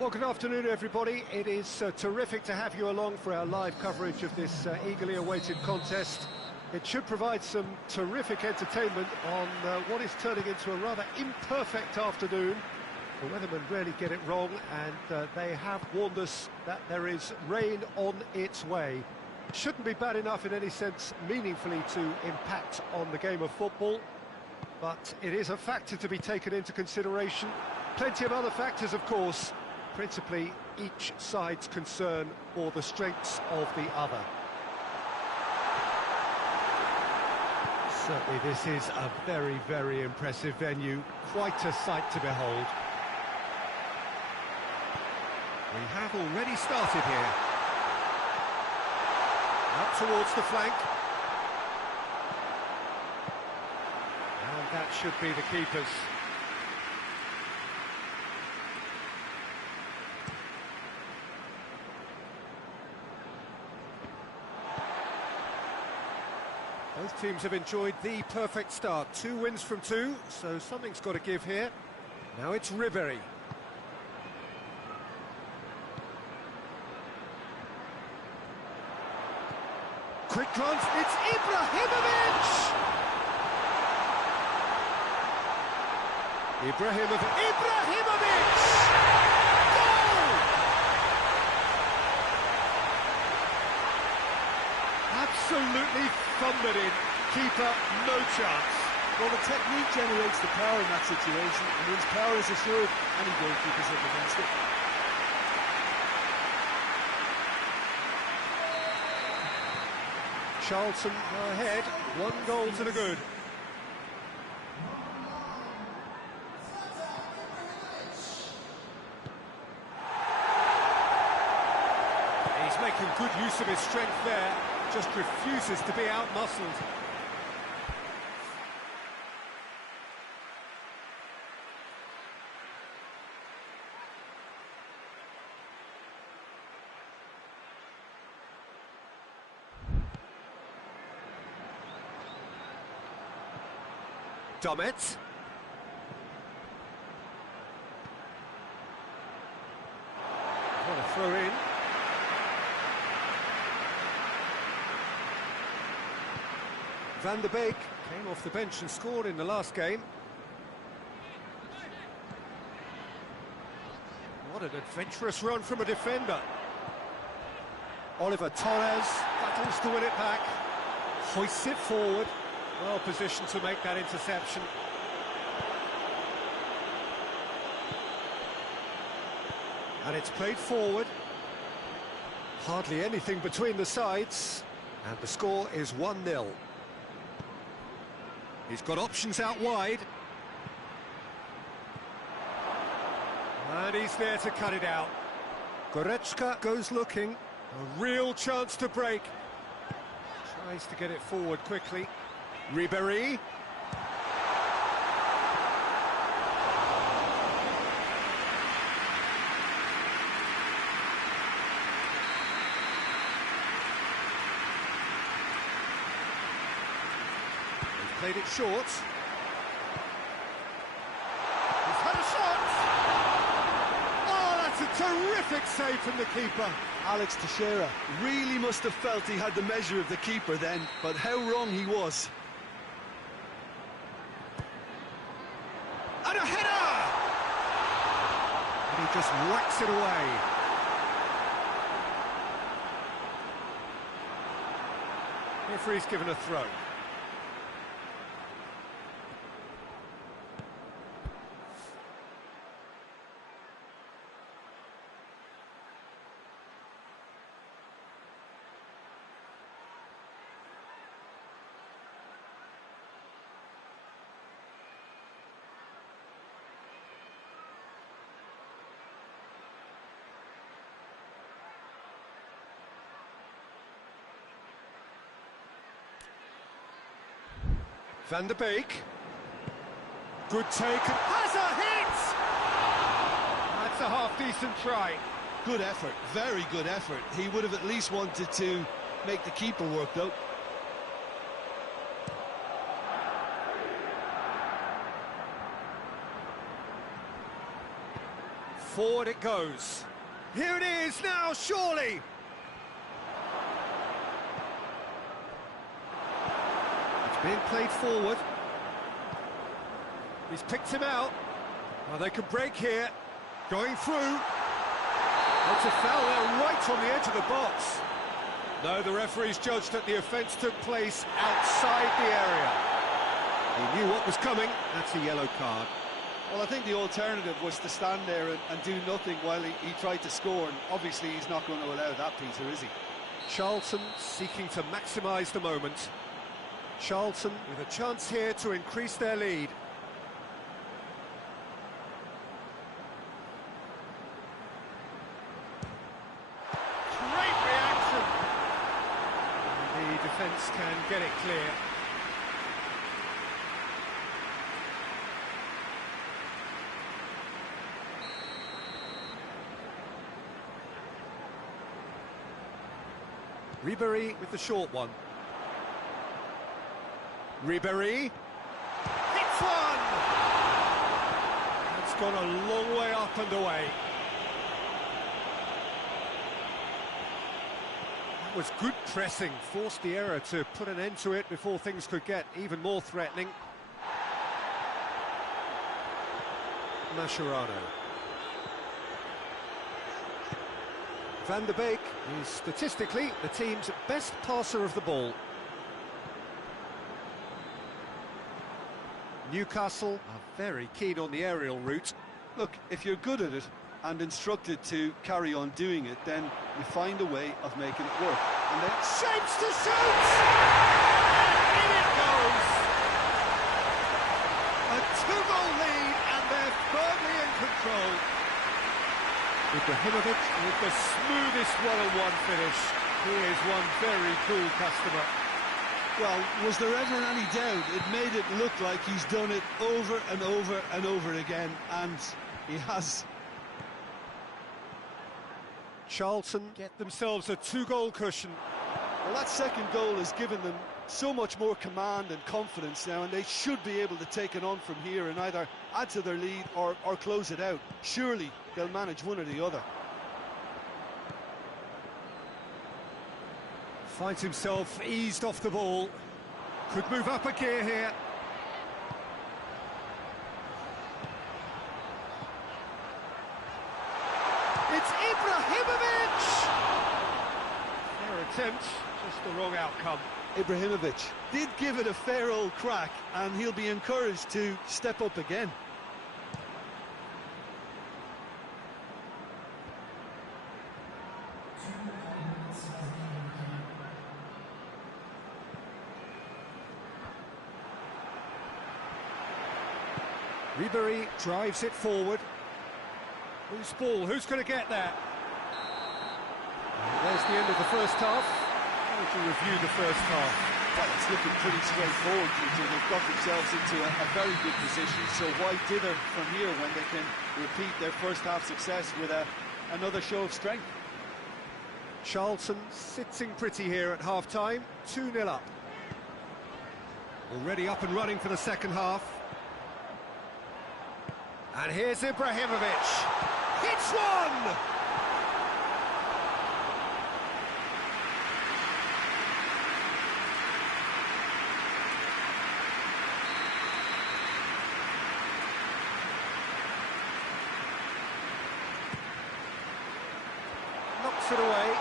Well, good afternoon, everybody. It is terrific to have you along for our live coverage of this eagerly awaited contest. It should provide some terrific entertainment on what is turning into a rather imperfect afternoon. The weathermen rarely get it wrong, and they have warned us that there is rain on its way. Shouldn't be bad enough in any sense meaningfully to impact on the game of football, but it is a factor to be taken into consideration. Plenty of other factors, of course, principally each side's concern or the strengths of the other. Certainly this is a very, very impressive venue, quite a sight to behold. We have already started here. Up towards the flank. And that should be the keeper's. Both teams have enjoyed the perfect start. 2 wins from 2, so something's got to give here. Now it's Ribery. Quick glance, it's Ibrahimovic! Ibrahimovic! Goal! Absolutely thundered in. Keeper, no chance. Well, the technique generates the power in that situation, and his power is assured any goalkeeper's up against it. Charlton are ahead, 1 goal to the good. He's making good use of his strength there, just refuses to be out-muscled. Domet. What a throw in. Van der Beek came off the bench and scored in the last game. What an adventurous run from a defender. Oliver Torres battles to win it back. Hoists it forward. Well positioned to make that interception. And it's played forward. Hardly anything between the sides. And the score is 1-0. He's got options out wide. And he's there to cut it out. Goretzka goes looking. A real chance to break. Tries to get it forward quickly. Ribery. He's played it short. He's had a shot. Oh, that's a terrific save from the keeper. Alex Teixeira really must have felt he had the measure of the keeper then, but how wrong he was. And a header! And he just whacks it away. Referee's given a throw. Van der Beek. Good take. Has a hit! That's a half-decent try. Good effort, very good effort. He would have at least wanted to make the keeper work, though. Forward it goes. Here it is now, surely! It's being played forward. He's picked him out. Well, they can break here. Going through. It's a foul there right on the edge of the box. No, the referee's judged that the offence took place outside the area. He knew what was coming. That's a yellow card. Well, I think the alternative was to stand there and do nothing while he tried to score, and obviously he's not going to allow that, Peter, is he? Charlton seeking to maximise the moment. Charlton with a chance here to increase their lead. Great reaction! And the defence can get it clear. Ribéry with the short one. Ribéry hits one! It's gone a long way up and away. That was good pressing, forced the error to put an end to it before things could get even more threatening. Mascherano. Van der Beek is statistically the team's best passer of the ball. Newcastle are very keen on the aerial route. Look, if you're good at it and instructed to carry on doing it, then you find a way of making it work. And then Shapes to shoot! In it goes! A two-goal lead and they're firmly in control. Ibrahimovic with the smoothest one-on-one finish. He is one very cool customer. Well, was there ever any doubt? It made it look like he's done it over and over and over again, and he has. Charlton get themselves a two-goal cushion. Well, that second goal has given them so much more command and confidence now, and they should be able to take it on from here and either add to their lead or close it out. Surely they'll manage one or the other. Finds himself eased off the ball. Could move up a gear here. It's Ibrahimovic! Fair attempt, just the wrong outcome. Ibrahimovic did give it a fair old crack, and he'll be encouraged to step up again. Ribéry drives it forward. Loose ball, who's going to get there? And there's the end of the first half. How would you review the first half? Well, it's looking pretty straightforward, Peter. They've got themselves into a very good position, so why dither from here when they can repeat their first half success with another show of strength? Charlton sitting pretty here at half-time, 2-0 up. Already up and running for the second half. And here's Ibrahimovic. Hits one! Knocks it away.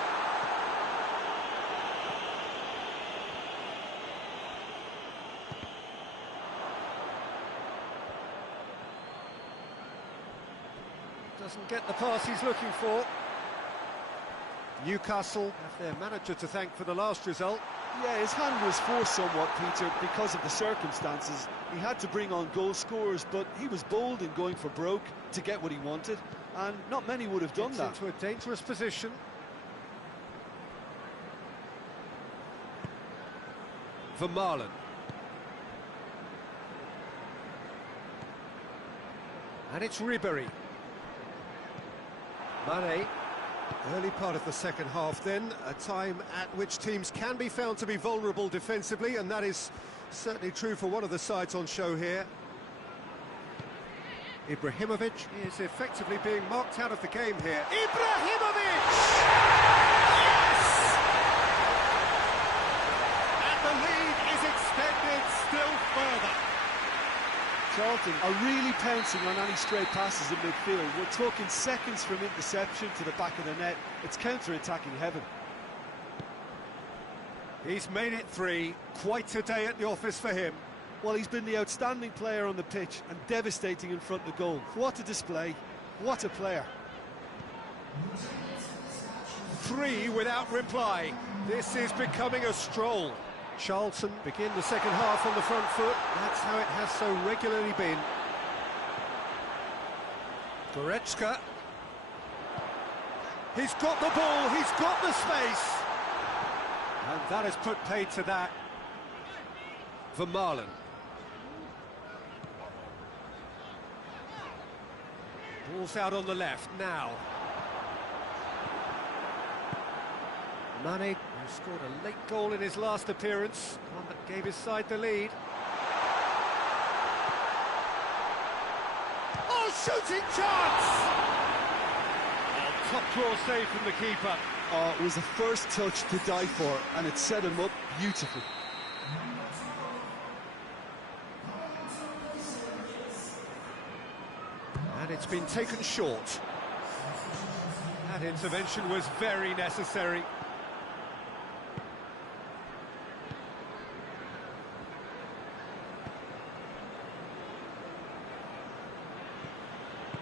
Doesn't get the pass he's looking for. Newcastle have their manager to thank for the last result. Yeah, his hand was forced somewhat, Peter, because of the circumstances. He had to bring on goal scorers, but he was bold in going for broke to get what he wanted, and not many would have done that. Into a dangerous position. Vermaelen. And it's Ribéry. Mane, early part of the second half then, a time at which teams can be found to be vulnerable defensively, and that is certainly true for one of the sides on show here. Ibrahimovic is effectively being marked out of the game here. Ibrahimovic! Yes! And the lead is extended still further. Charlton are really pouncing on any stray passes in midfield. We're talking seconds from interception to the back of the net. It's counter-attacking heaven. He's made it 3. Quite a day at the office for him. Well, he's been the outstanding player on the pitch and devastating in front of goal. What a display, what a player. 3 without reply. This is becoming a stroll. Charlton begin the second half on the front foot. That's how it has so regularly been. Goretzka. He's got the ball, he's got the space. And that has put paid to that. Vermaelen. Ball's out on the left now. Mane, who scored a late goal in his last appearance, one that gave his side the lead. Oh, shooting chance! Oh, top draw save from the keeper. Oh, it was the first touch to die for, and it set him up beautifully. And it's been taken short. That intervention was very necessary.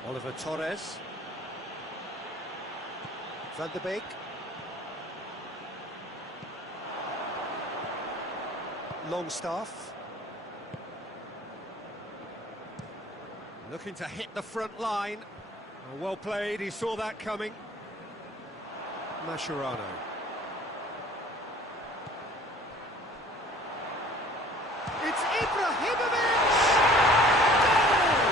Oliver Torres. Van de Beek. Longstaff. Looking to hit the front line. Oh, well played, he saw that coming. Mascherano. It's Ibrahimovic! Goal!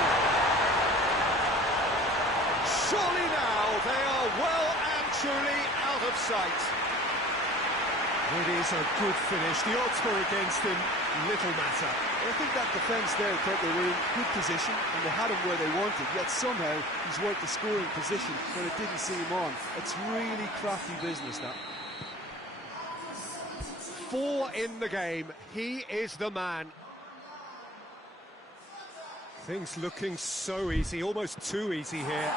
Surely now they are well and truly out of sight. It is a good finish. The odds were against him, little matter. I think that defence there thought they were in good position and they had him where they wanted, yet somehow he's worked the scoring position when it didn't see him on. It's really crafty business, that. 4 in the game. He is the man. Things looking so easy, almost too easy here.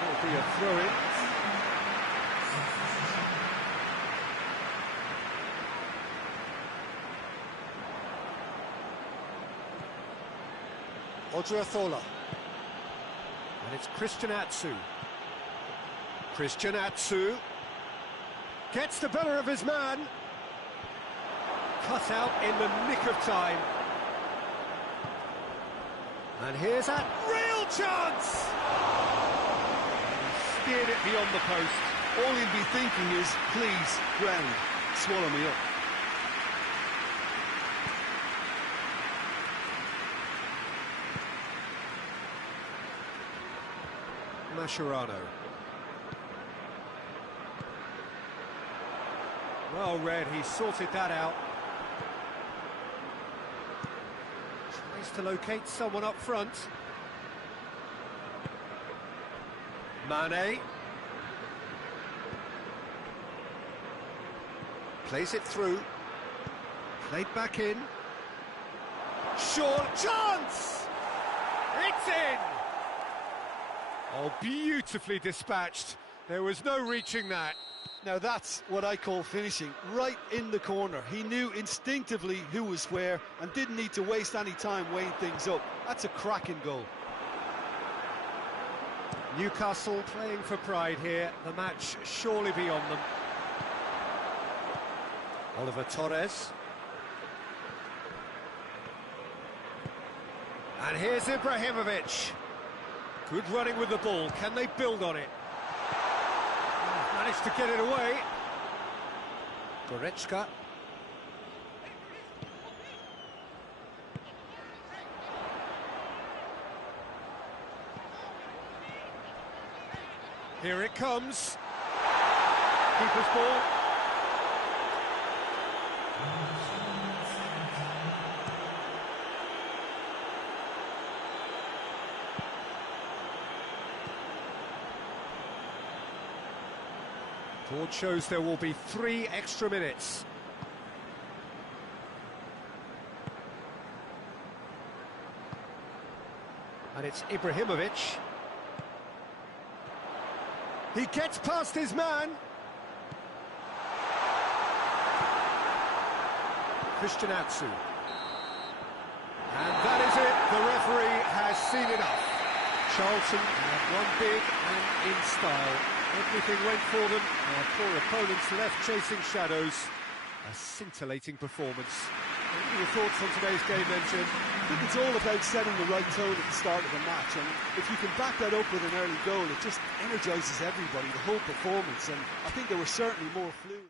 There'll be a throw-in. Odriozola. And it's Christian Atsu. Christian Atsu gets the better of his man. Cut out in the nick of time. And here's a real chance! He steered it beyond the post. All he'll be thinking is, please, ground, swallow me up. Mascherano. Well read, he sorted that out. Tries to locate someone up front. Mane. Plays it through. Played back in. Short chance! It's in! Oh, beautifully dispatched. There was no reaching that. Now that's what I call finishing, right in the corner. He knew instinctively who was where and didn't need to waste any time weighing things up. That's a cracking goal. Newcastle playing for pride here. The match surely beyond them. Oliver Torres. And here's Ibrahimovic. Good running with the ball. Can they build on it? Managed to get it away. Goretzka. Here it comes. Keeper's ball. Board shows there will be 3 extra minutes. And it's Ibrahimovic. He gets past his man. Christian Atsu. And that is it. The referee has seen enough. Charlton had won big and in style. Everything went for them. Our poor opponents left chasing shadows. A scintillating performance. What are your thoughts on today's game then, Jim? I think it's all about setting the right tone at the start of a match, and if you can back that up with an early goal, it just energises everybody, the whole performance, and I think they were certainly more fluid.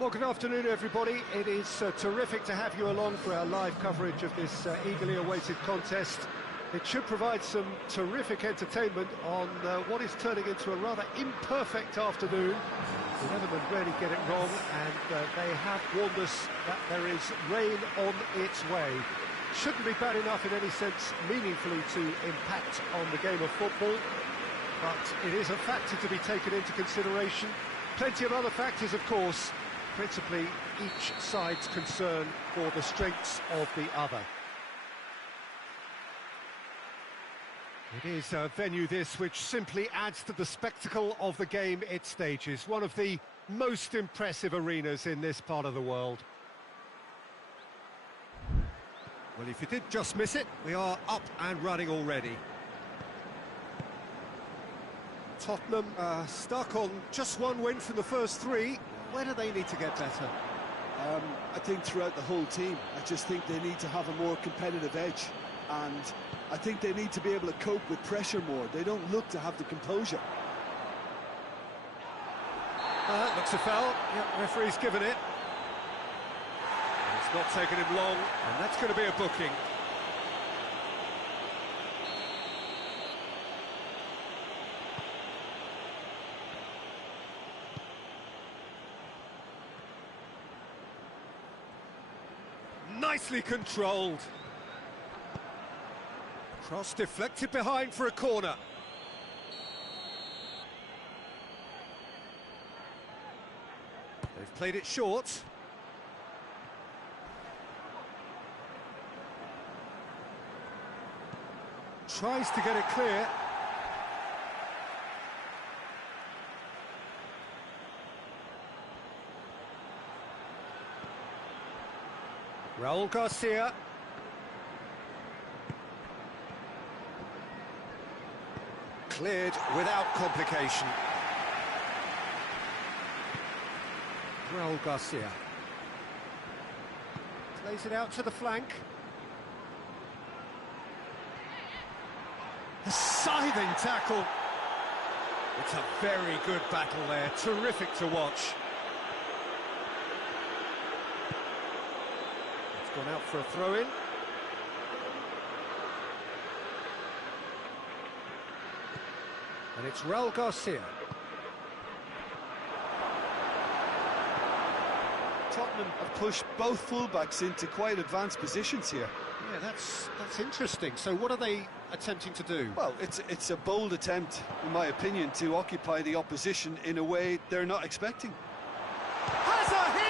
Well, good afternoon, everybody. It is terrific to have you along for our live coverage of this eagerly awaited contest. It should provide some terrific entertainment on what is turning into a rather imperfect afternoon. The weathermen rarely get it wrong, and they have warned us that there is rain on its way. Shouldn't be bad enough in any sense meaningfully to impact on the game of football, but it is a factor to be taken into consideration. Plenty of other factors, of course, principally each side's concern for the strengths of the other. It is a venue this which simply adds to the spectacle of the game it stages, one of the most impressive arenas in this part of the world. Well, if you did just miss it, we are up and running already. Tottenham stuck on just one win from the first three. Where do they need to get better? I think throughout the whole team. I just think they need to have a more competitive edge, and I think they need to be able to cope with pressure more. They don't look to have the composure. Looks a foul. Yep, referee's given it. It's not taken him long, and that's going to be a booking. Nicely controlled. Cross deflected behind for a corner. They've played it short. Tries to get it clear. Raul Garcia. Cleared without complication. Raul Garcia. Plays it out to the flank. A scything tackle. It's a very good battle there. Terrific to watch. Gone out for a throw-in. And it's Raul Garcia. Tottenham have pushed both fullbacks into quite advanced positions here. Yeah, that's interesting. So what are they attempting to do? Well, it's a bold attempt, in my opinion, to occupy the opposition in a way they're not expecting. Has a hit!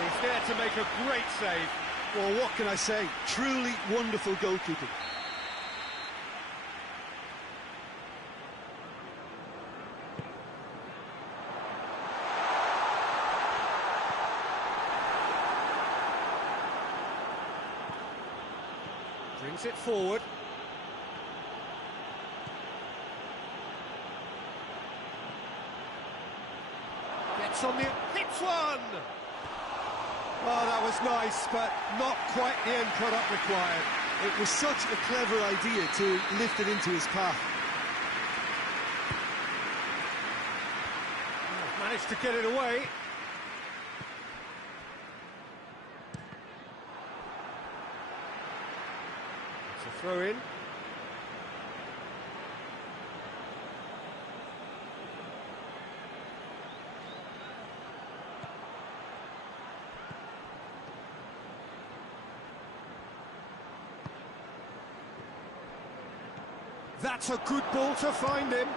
He's there to make a great save. Well, what can I say? Truly wonderful goalkeeping. Brings it forward. Gets on the... hits one! Oh, that was nice, but not quite the end product required. It was such a clever idea to lift it into his path. Managed to get it away. It's a throw-in. That's a good ball to find him.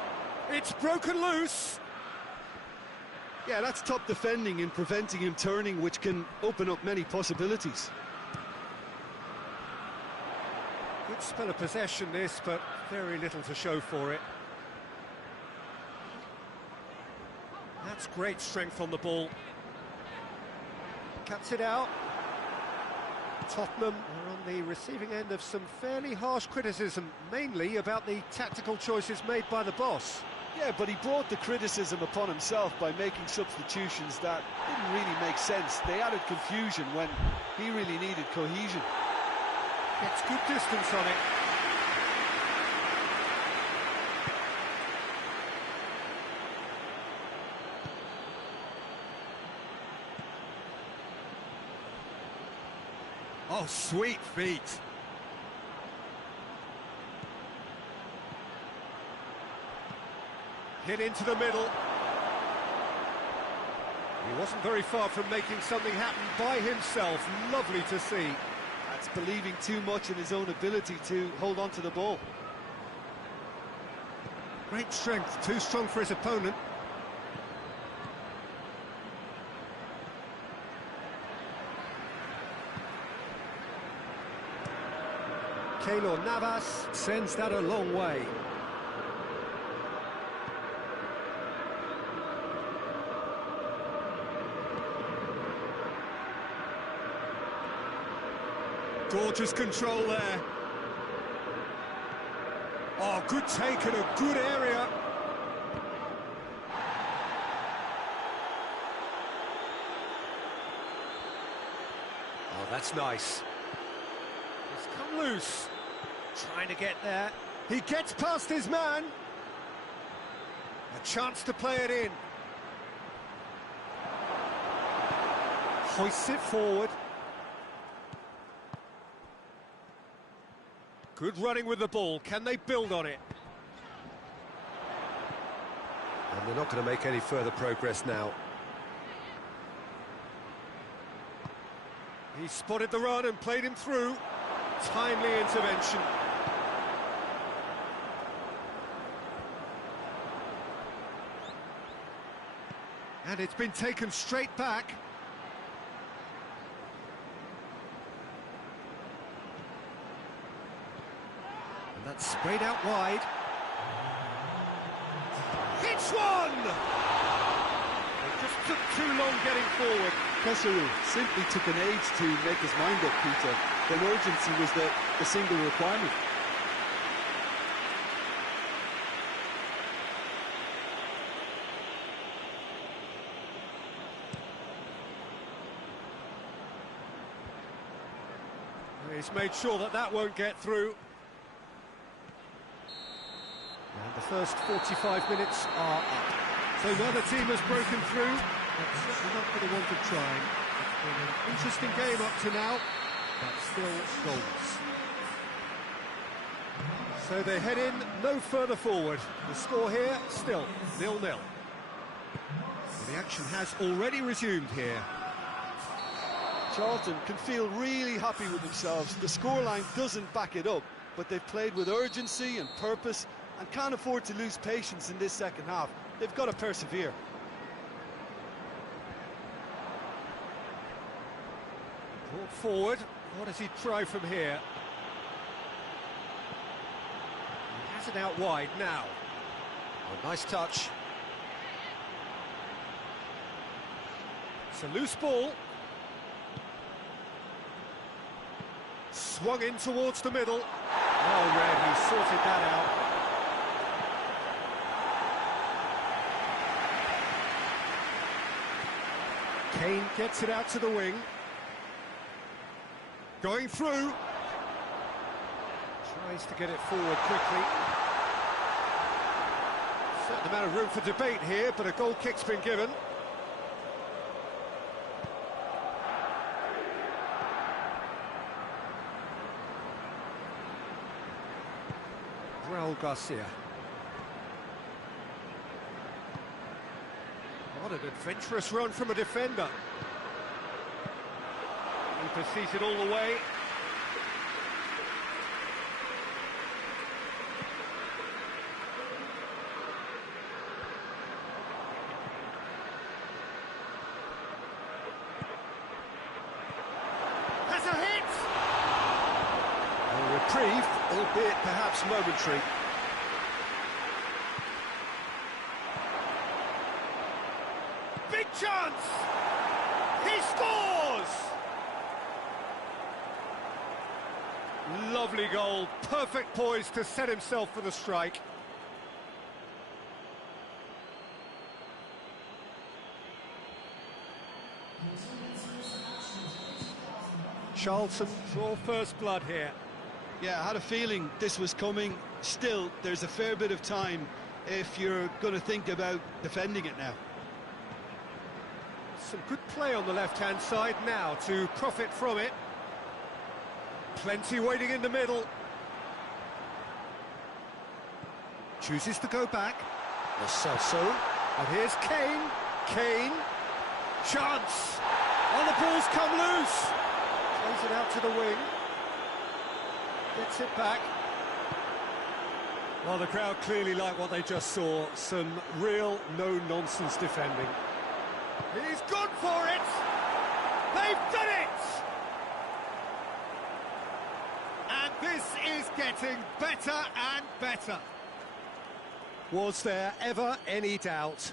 It's broken loose. Yeah, that's top defending and preventing him turning, which can open up many possibilities. Good spell of possession this, but very little to show for it. That's great strength on the ball. Cuts it out. Tottenham are on the receiving end of some fairly harsh criticism, mainly about the tactical choices made by the boss. Yeah, but he brought the criticism upon himself by making substitutions that didn't really make sense. They added confusion when he really needed cohesion. Gets good distance on it. Oh, sweet feet. Hit into the middle. He wasn't very far from making something happen by himself. Lovely to see. That's believing too much in his own ability to hold on to the ball. Great strength, too strong for his opponent. Keylor Navas sends that a long way. Gorgeous control there. Oh, good take in a good area. Oh, that's nice. It's come loose. Trying to get there. He gets past his man. A chance to play it in. Hoists it forward. Good running with the ball. Can they build on it? And they're not going to make any further progress now. He spotted the run and played him through. Timely intervention. And it's been taken straight back. And that's sprayed out wide. Hits one! It just took too long getting forward. Pesseru simply took an age to make his mind up, Peter. Then urgency was the single requirement. He's made sure that that won't get through. And the first 45 minutes are up. So now the team has broken through. It's certainly not for the want of trying. It's been an interesting game up to now, but still goals. So they head in no further forward. The score here, still 0-0. Well, the action has already resumed here. Charlton can feel really happy with themselves. The scoreline doesn't back it up, but they've played with urgency and purpose and can't afford to lose patience in this second half. They've got to persevere. Brought forward. What does he try from here? He has it out wide now. Oh, nice touch. It's a loose ball. Swung in towards the middle. Oh, Red, he sorted that out. Kane gets it out to the wing. Going through. Tries to get it forward quickly. Certain amount of room for debate here, but a goal kick's been given. Raul Garcia. What an adventurous run from a defender. He pursues it all the way. Has a hit! A reprieve, albeit perhaps momentary. Big chance! He scores! Lovely goal, perfect poise to set himself for the strike. Charlton draw first blood here. Yeah, I had a feeling this was coming. Still, there's a fair bit of time if you're going to think about defending it now. Some good play on the left-hand side now to profit from it. Plenty waiting in the middle. Chooses to go back. Lo Celso. And here's Kane. Kane. Chance. Oh, the ball's come loose. Plays it out to the wing. Gets it back. Well, the crowd clearly like what they just saw. Some real no-nonsense defending. He's gone for it! They've done it! And this is getting better and better. Was there ever any doubt?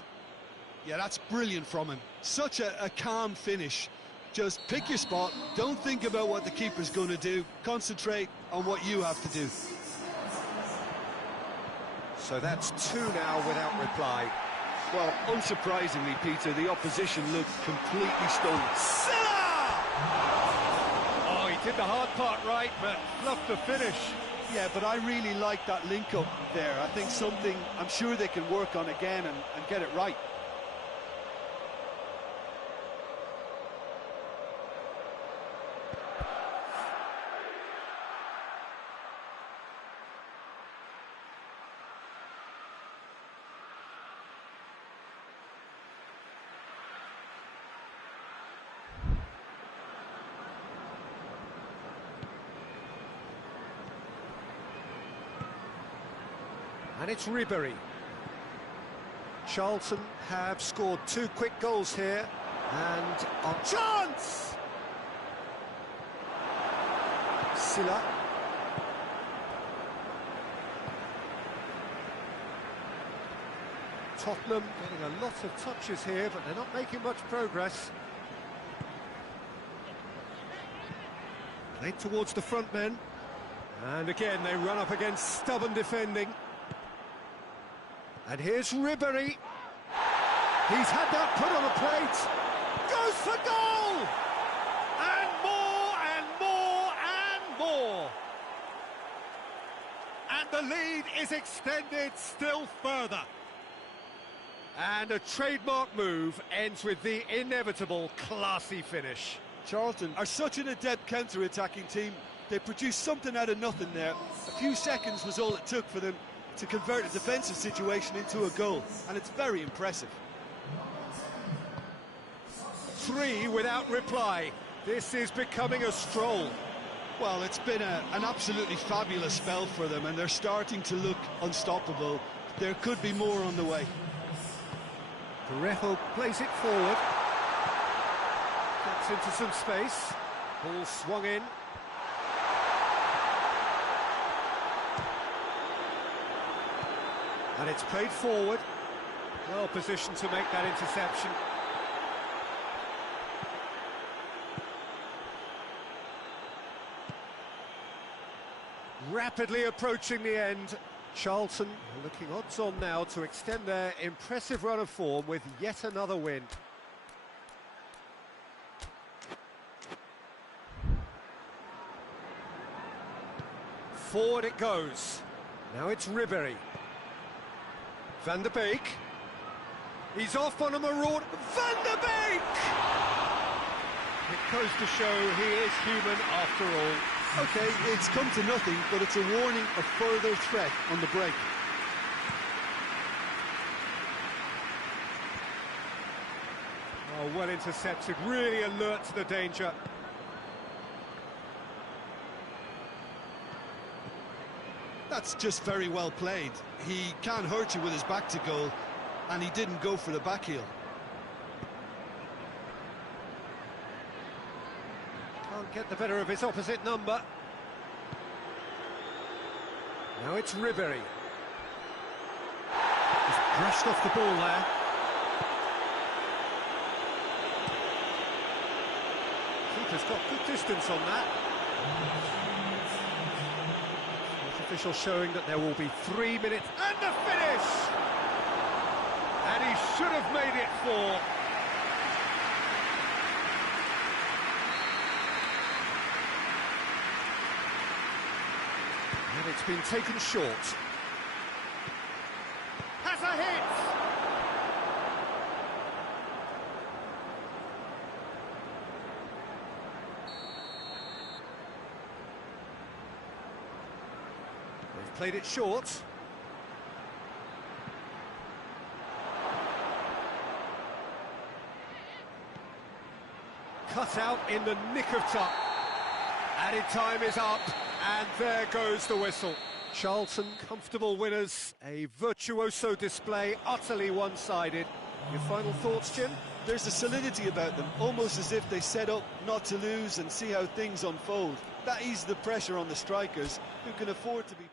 Yeah, that's brilliant from him. Such a calm finish. Just pick your spot, don't think about what the keeper's going to do, concentrate on what you have to do. So that's two now without reply. Well, unsurprisingly, Peter, the opposition looked completely stunned. Oh, he did the hard part right, but fluffed the finish. Yeah, but I really like that link-up there. I think something I'm sure they can work on again and get it right. And it's Ribery. Charlton have scored two quick goals here, and a chance! Silla. Tottenham getting a lot of touches here, but they're not making much progress. Played towards the front men. And again, they run up against stubborn defending. And here's Ribery. He's had that put on a plate. Goes for goal! And more, and more, and more. And the lead is extended still further. And a trademark move ends with the inevitable classy finish. Charlton are such an adept counter-attacking team. They produced something out of nothing there. A few seconds was all it took for them to convert a defensive situation into a goal, and it's very impressive. 3 without reply. This is becoming a stroll. Well, it's been an absolutely fabulous spell for them, and they're starting to look unstoppable. There could be more on the way. Parejo plays it forward. Gets into some space. Ball swung in. And it's played forward. Well positioned to make that interception. Rapidly approaching the end. Charlton looking odds on now to extend their impressive run of form with yet another win. Forward it goes. Now it's Ribery. Van der Beek. He's off on a maraud. Van der Beek! It goes to show he is human after all. Okay, it's come to nothing, but it's a warning of further threat on the break. Oh, well intercepted, really alert to the danger. That's just very well played. He can't hurt you with his back to goal, and he didn't go for the back heel. Can't get the better of his opposite number. Now it's Ribery. He's brushed off the ball there. Keeper's got good distance on that. Official showing that there will be 3 minutes and the finish! And he should have made it 4. And it's been taken short. Has a hit! Played it short. Cut out in the nick of time. Added time is up, and there goes the whistle. Charlton, comfortable winners, a virtuoso display, utterly one-sided. Your final thoughts, Jim? There's a solidity about them, almost as if they set up not to lose and see how things unfold. That eases the pressure on the strikers, who can afford to be...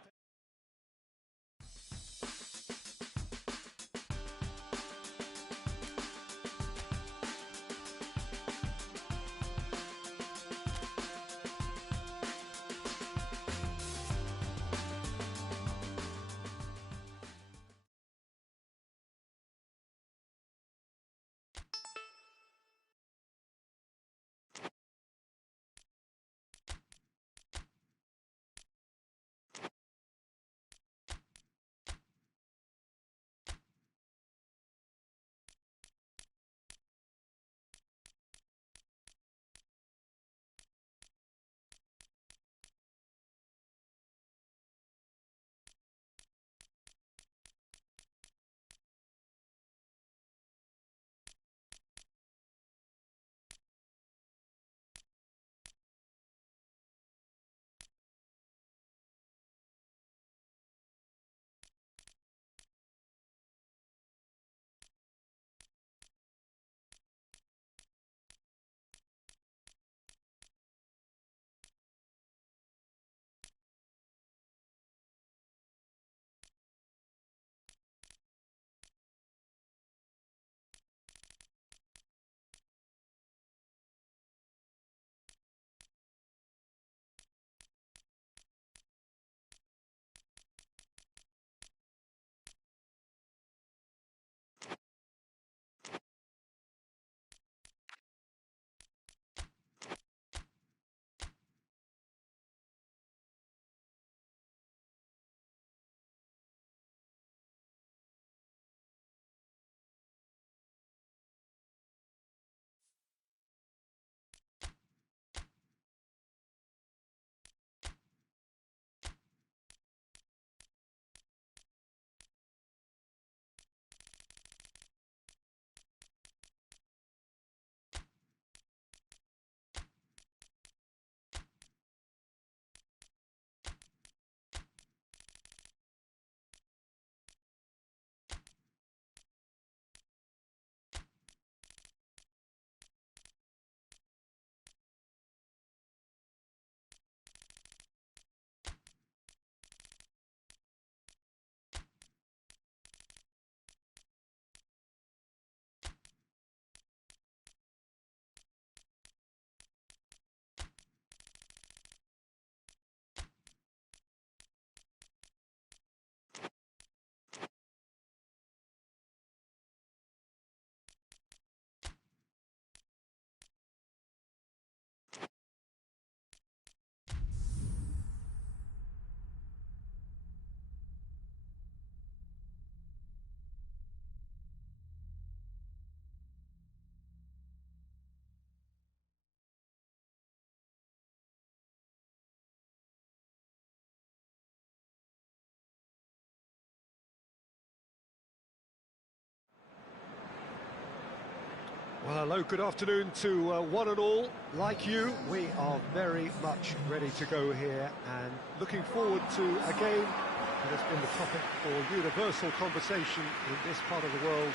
Well, hello, good afternoon to one and all. Like you, we are very much ready to go here and looking forward to a game that has been the topic for universal conversation in this part of the world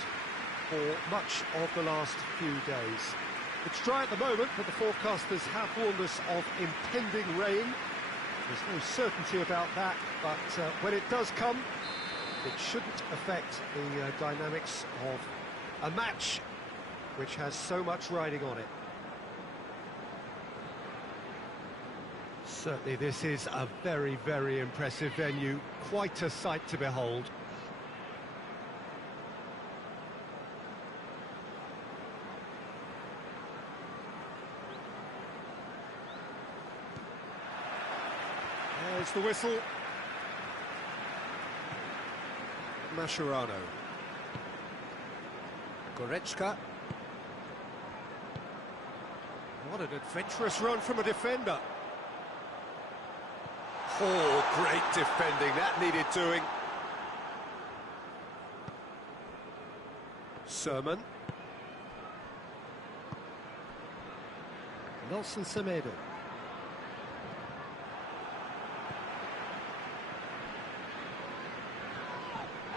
for much of the last few days. It's dry at the moment, but the forecasters have warned us of impending rain. There's no certainty about that, but when it does come, it shouldn't affect the dynamics of a match which has so much riding on it. Certainly this is a very, very impressive venue, quite a sight to behold. There's the whistle. Mascherano. Goretzka. What an adventurous run from a defender. Oh, great defending, that needed doing. Sermon. Nelson Semedo.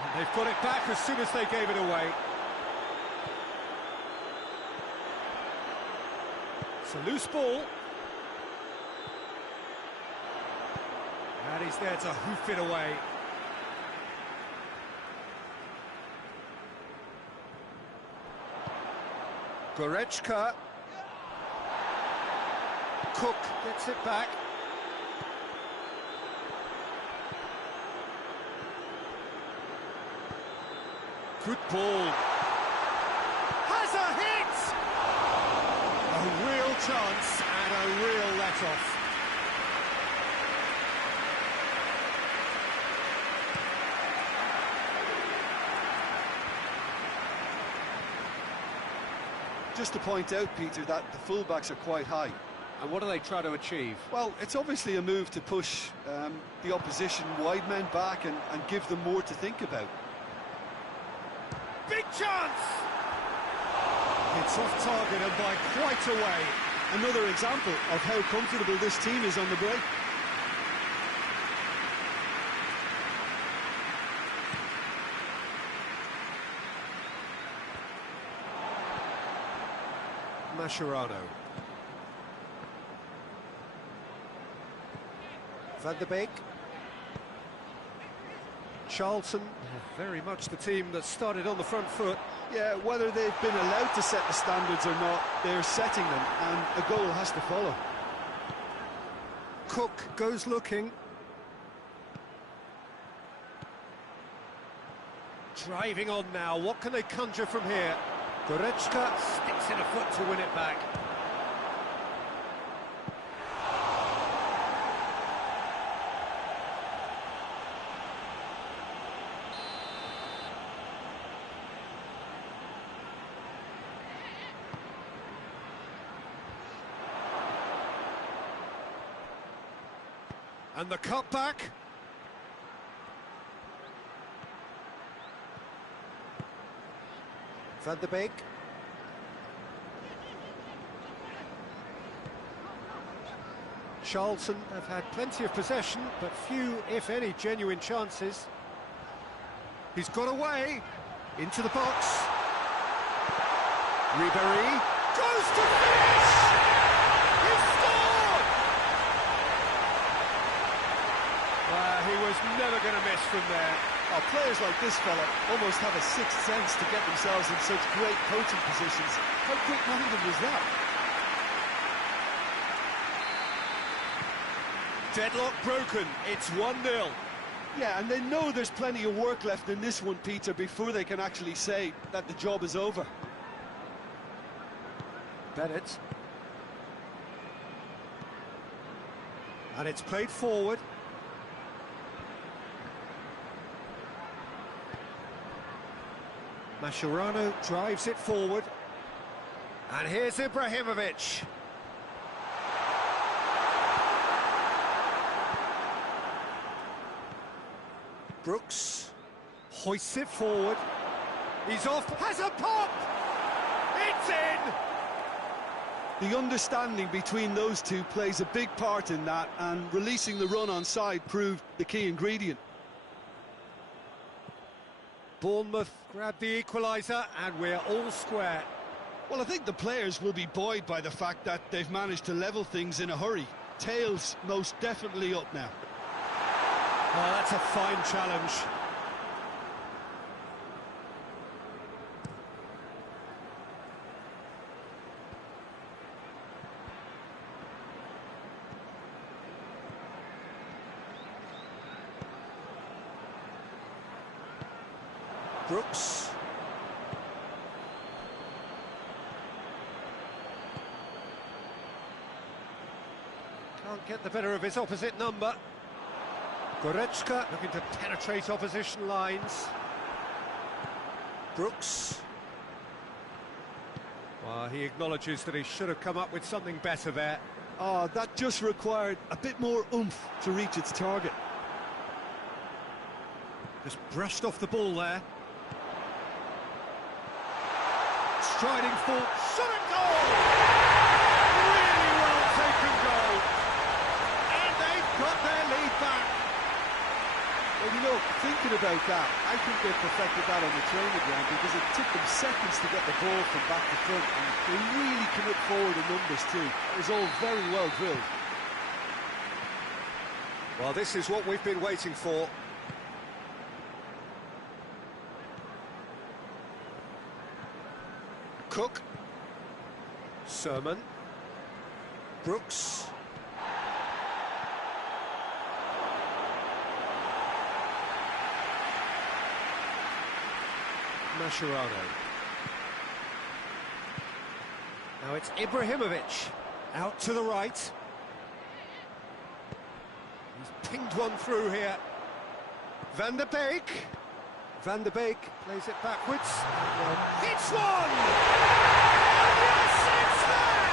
And they've got it back as soon as they gave it away. It's a loose ball. And he's there to hoof it away. Goretzka. Cook gets it back. Good ball. Has a hit! A real chance and a real let-off. Just to point out, Peter, that the fullbacks are quite high. And what do they try to achieve? Well, it's obviously a move to push the opposition wide men back and give them more to think about. Big chance! It's off target and by quite a way. Another example of how comfortable this team is on the break. Mascherano. Van der Beek. Charlton, very much the team that started on the front foot. Yeah, whether they've been allowed to set the standards or not, they're setting them, and a goal has to follow. Cook goes looking. Driving on now, what can they conjure from here? Goretzka sticks in a foot to win it back. And the cutback. Van der Beek. Charlton have had plenty of possession, but few, if any, genuine chances. He's got away, into the box. Ribéry goes to finish! He scored! He was never going to miss from there. Oh, players like this fella almost have a sixth sense to get themselves in such great coaching positions. How quick-minded was that? Deadlock broken, it's 1-0. Yeah, and they know there's plenty of work left in this one, Peter, before they can actually say that the job is over. Bennett. And it's played forward. Mascherano drives it forward. And here's Ibrahimovic. Brooks hoists it forward. He's off, has a pop! It's in! The understanding between those two plays a big part in that, and releasing the run on side proved the key ingredient. Bournemouth grab the equaliser, and we're all square. Well, I think the players will be buoyed by the fact that they've managed to level things in a hurry. Tails most definitely up now. Oh, that's a fine challenge. Brooks. Can't get the better of his opposite number. Goretzka looking to penetrate opposition lines. Brooks. Well, he acknowledges that he should have come up with something better there. Oh, that just required a bit more oomph to reach its target. Just brushed off the ball there. Striding full, shot at goal! Really well taken goal. And they've got their lead back. Well, you know, thinking about that, I think they perfected that on the training ground because it took them seconds to get the ball from back to front, and they really commit forward in numbers too. It was all very well drilled. Well, this is what we've been waiting for. Cook. Sermon. Brooks. Mascherano. Now it's Ibrahimovic. Out to the right. He's pinged one through here. Van der Beek. Van der Beek plays it backwards. Hits one! And yes, it's there!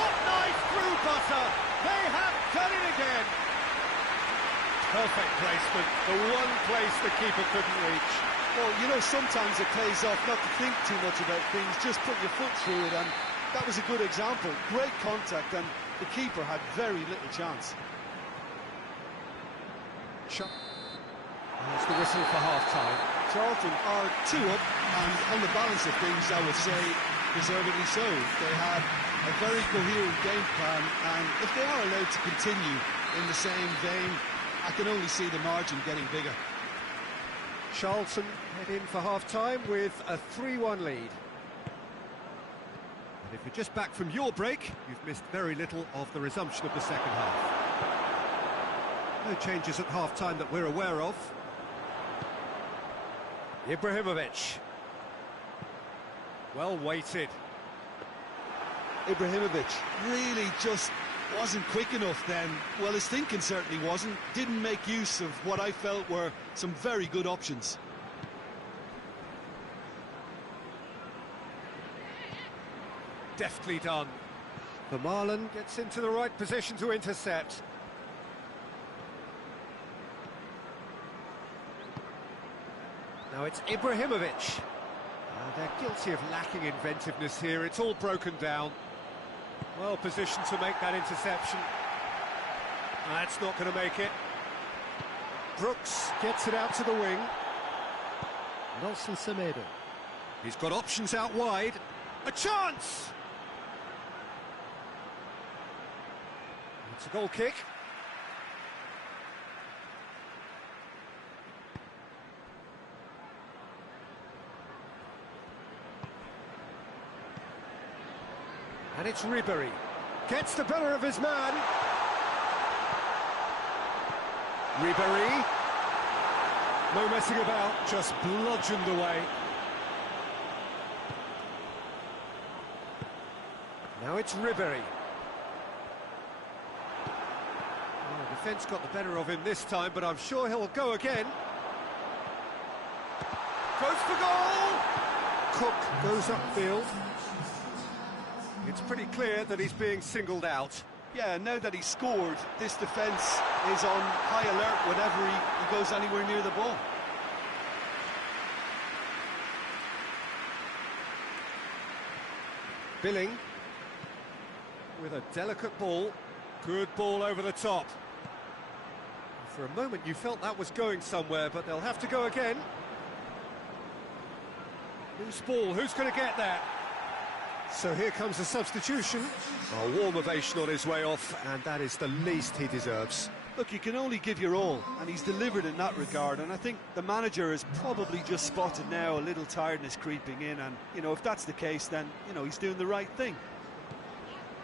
Hot knife through butter. They have done it again. Perfect placement. The one place the keeper couldn't reach. Well, you know, sometimes it pays off not to think too much about things, just put your foot through it, and that was a good example. Great contact, and the keeper had very little chance. Shot. That's the whistle for half-time. Charlton are 2 up, and on the balance of things, I would say, deservedly so. They had a very coherent game plan, and if they are allowed to continue in the same vein, I can only see the margin getting bigger. Charlton head in for half-time with a 3-1 lead. And if you're just back from your break, you've missed very little of the resumption of the second half. No changes at half-time that we're aware of. Ibrahimovic. Well weighted. Ibrahimovic really just wasn't quick enough then. Well, his thinking certainly wasn't. Didn't make use of what I felt were some very good options. Deftly done. Vermaelen gets into the right position to intercept. Now it's Ibrahimovic. They're guilty of lacking inventiveness here. It's all broken down. Well positioned to make that interception. That's not going to make it. Brooks gets it out to the wing. Nelson Semedo. He's got options out wide. A chance! It's a goal kick. And it's Ribéry. Gets the better of his man. Ribéry. No messing about, just bludgeoned away. Now it's Ribéry. Oh, the defence got the better of him this time, but I'm sure he'll go again. Goes for goal! Cook goes upfield. It's pretty clear that he's being singled out. Yeah, now that he's scored, this defence is on high alert whenever he goes anywhere near the ball. Billing with a delicate ball. Good ball over the top. For a moment you felt that was going somewhere, but they'll have to go again. Loose ball, who's going to get that? So here comes a substitution. A warm ovation on his way off, and that is the least he deserves. Look, you can only give your all, and he's delivered in that regard, and I think the manager has probably just spotted now a little tiredness creeping in, and, you know, if that's the case, then, you know, he's doing the right thing.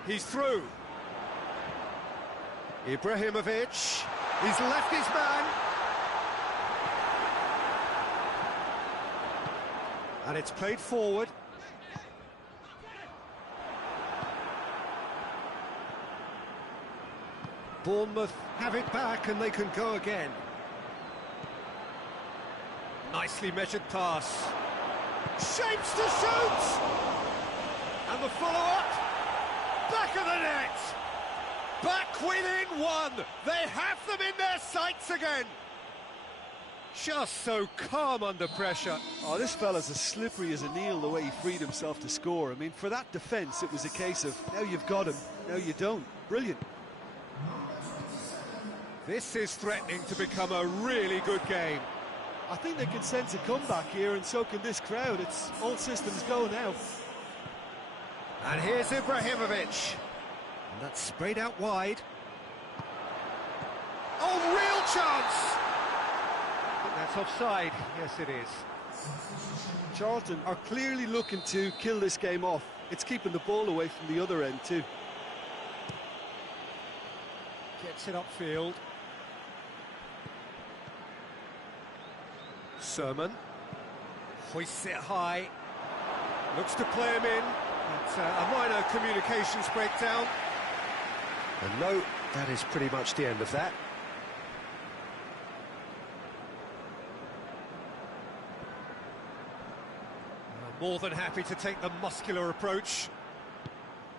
He's through. Ibrahimovic. He's left his man. And it's played forward. Bournemouth have it back and they can go again. Nicely measured pass. Shapes to shoot! And the follow-up. Back of the net! Back within one! They have them in their sights again! Just so calm under pressure. Oh, this fella's as slippery as a nail, the way he freed himself to score. I mean, for that defence, it was a case of, now you've got him, now you don't. Brilliant. This is threatening to become a really good game. I think they can sense a comeback here, and so can this crowd. It's all systems go now. And here's Ibrahimovic. And that's sprayed out wide. Oh, real chance! I think that's offside. Yes, it is. Charlton are clearly looking to kill this game off. It's keeping the ball away from the other end too. Gets it upfield. Sermon hoists it high, looks to play him in, but a minor communications breakdown. And no, that is pretty much the end of that. More than happy to take the muscular approach.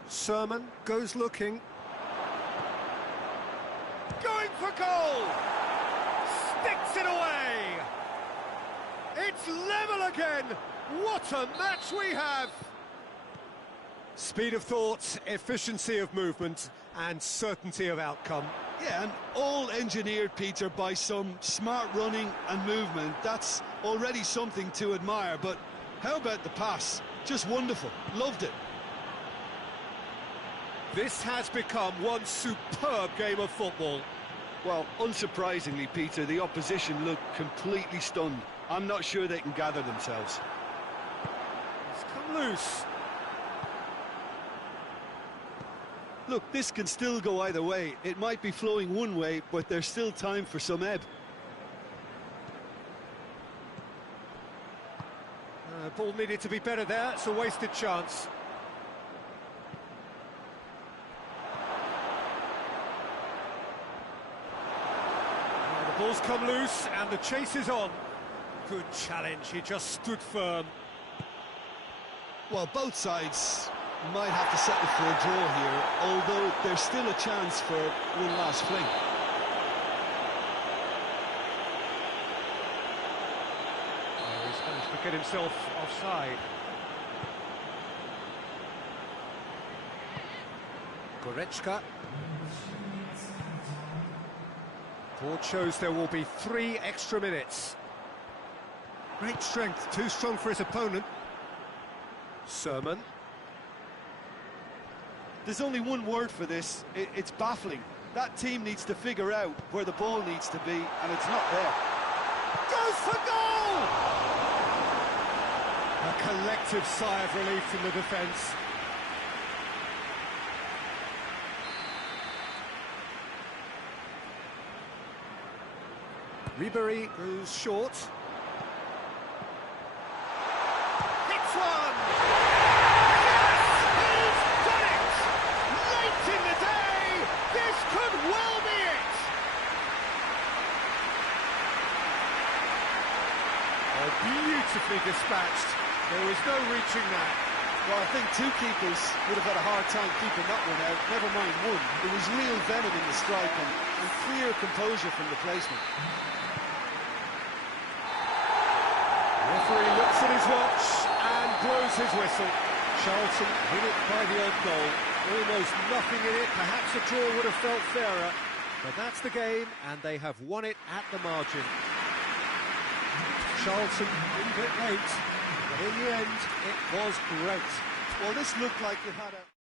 Sermon goes looking. Going for goal! Sticks it away! It's level again! What a match we have! Speed of thought, efficiency of movement, and certainty of outcome. Yeah, and all engineered, Peter, by some smart running and movement. That's already something to admire, but how about the pass? Just wonderful. Loved it. This has become one superb game of football. Well, unsurprisingly, Peter, the opposition look completely stunned. I'm not sure they can gather themselves. It's come loose. Look, this can still go either way. It might be flowing one way, but there's still time for some ebb. Ball needed to be better there. It's a wasted chance. The ball's come loose and the chase is on. Good challenge, he just stood firm. Well, both sides might have to settle for a draw here, although there's still a chance for one last fling. He's managed to get himself offside. Goretzka. Board shows there will be 3 extra minutes. Great strength, too strong for his opponent. Sermon. There's only one word for this, it's baffling. That team needs to figure out where the ball needs to be, and it's not there. Goes for goal! A collective sigh of relief from the defence. Ribery goes short. Hits one! Yes! He's done it! Late in the day, this could well be it! Oh, beautifully dispatched. There was no reaching that. Well, I think 2 keepers would have had a hard time keeping that one out, never mind one. There was real venom in the strike and clear composure from the placement. Referee looks at his watch and blows his whistle. Charlton win it by the odd goal. Almost nothing in it. Perhaps a draw would have felt fairer. But that's the game, and they have won it at the margin. Charlton a bit late, but in the end, it was great. Well, this looked like it had a...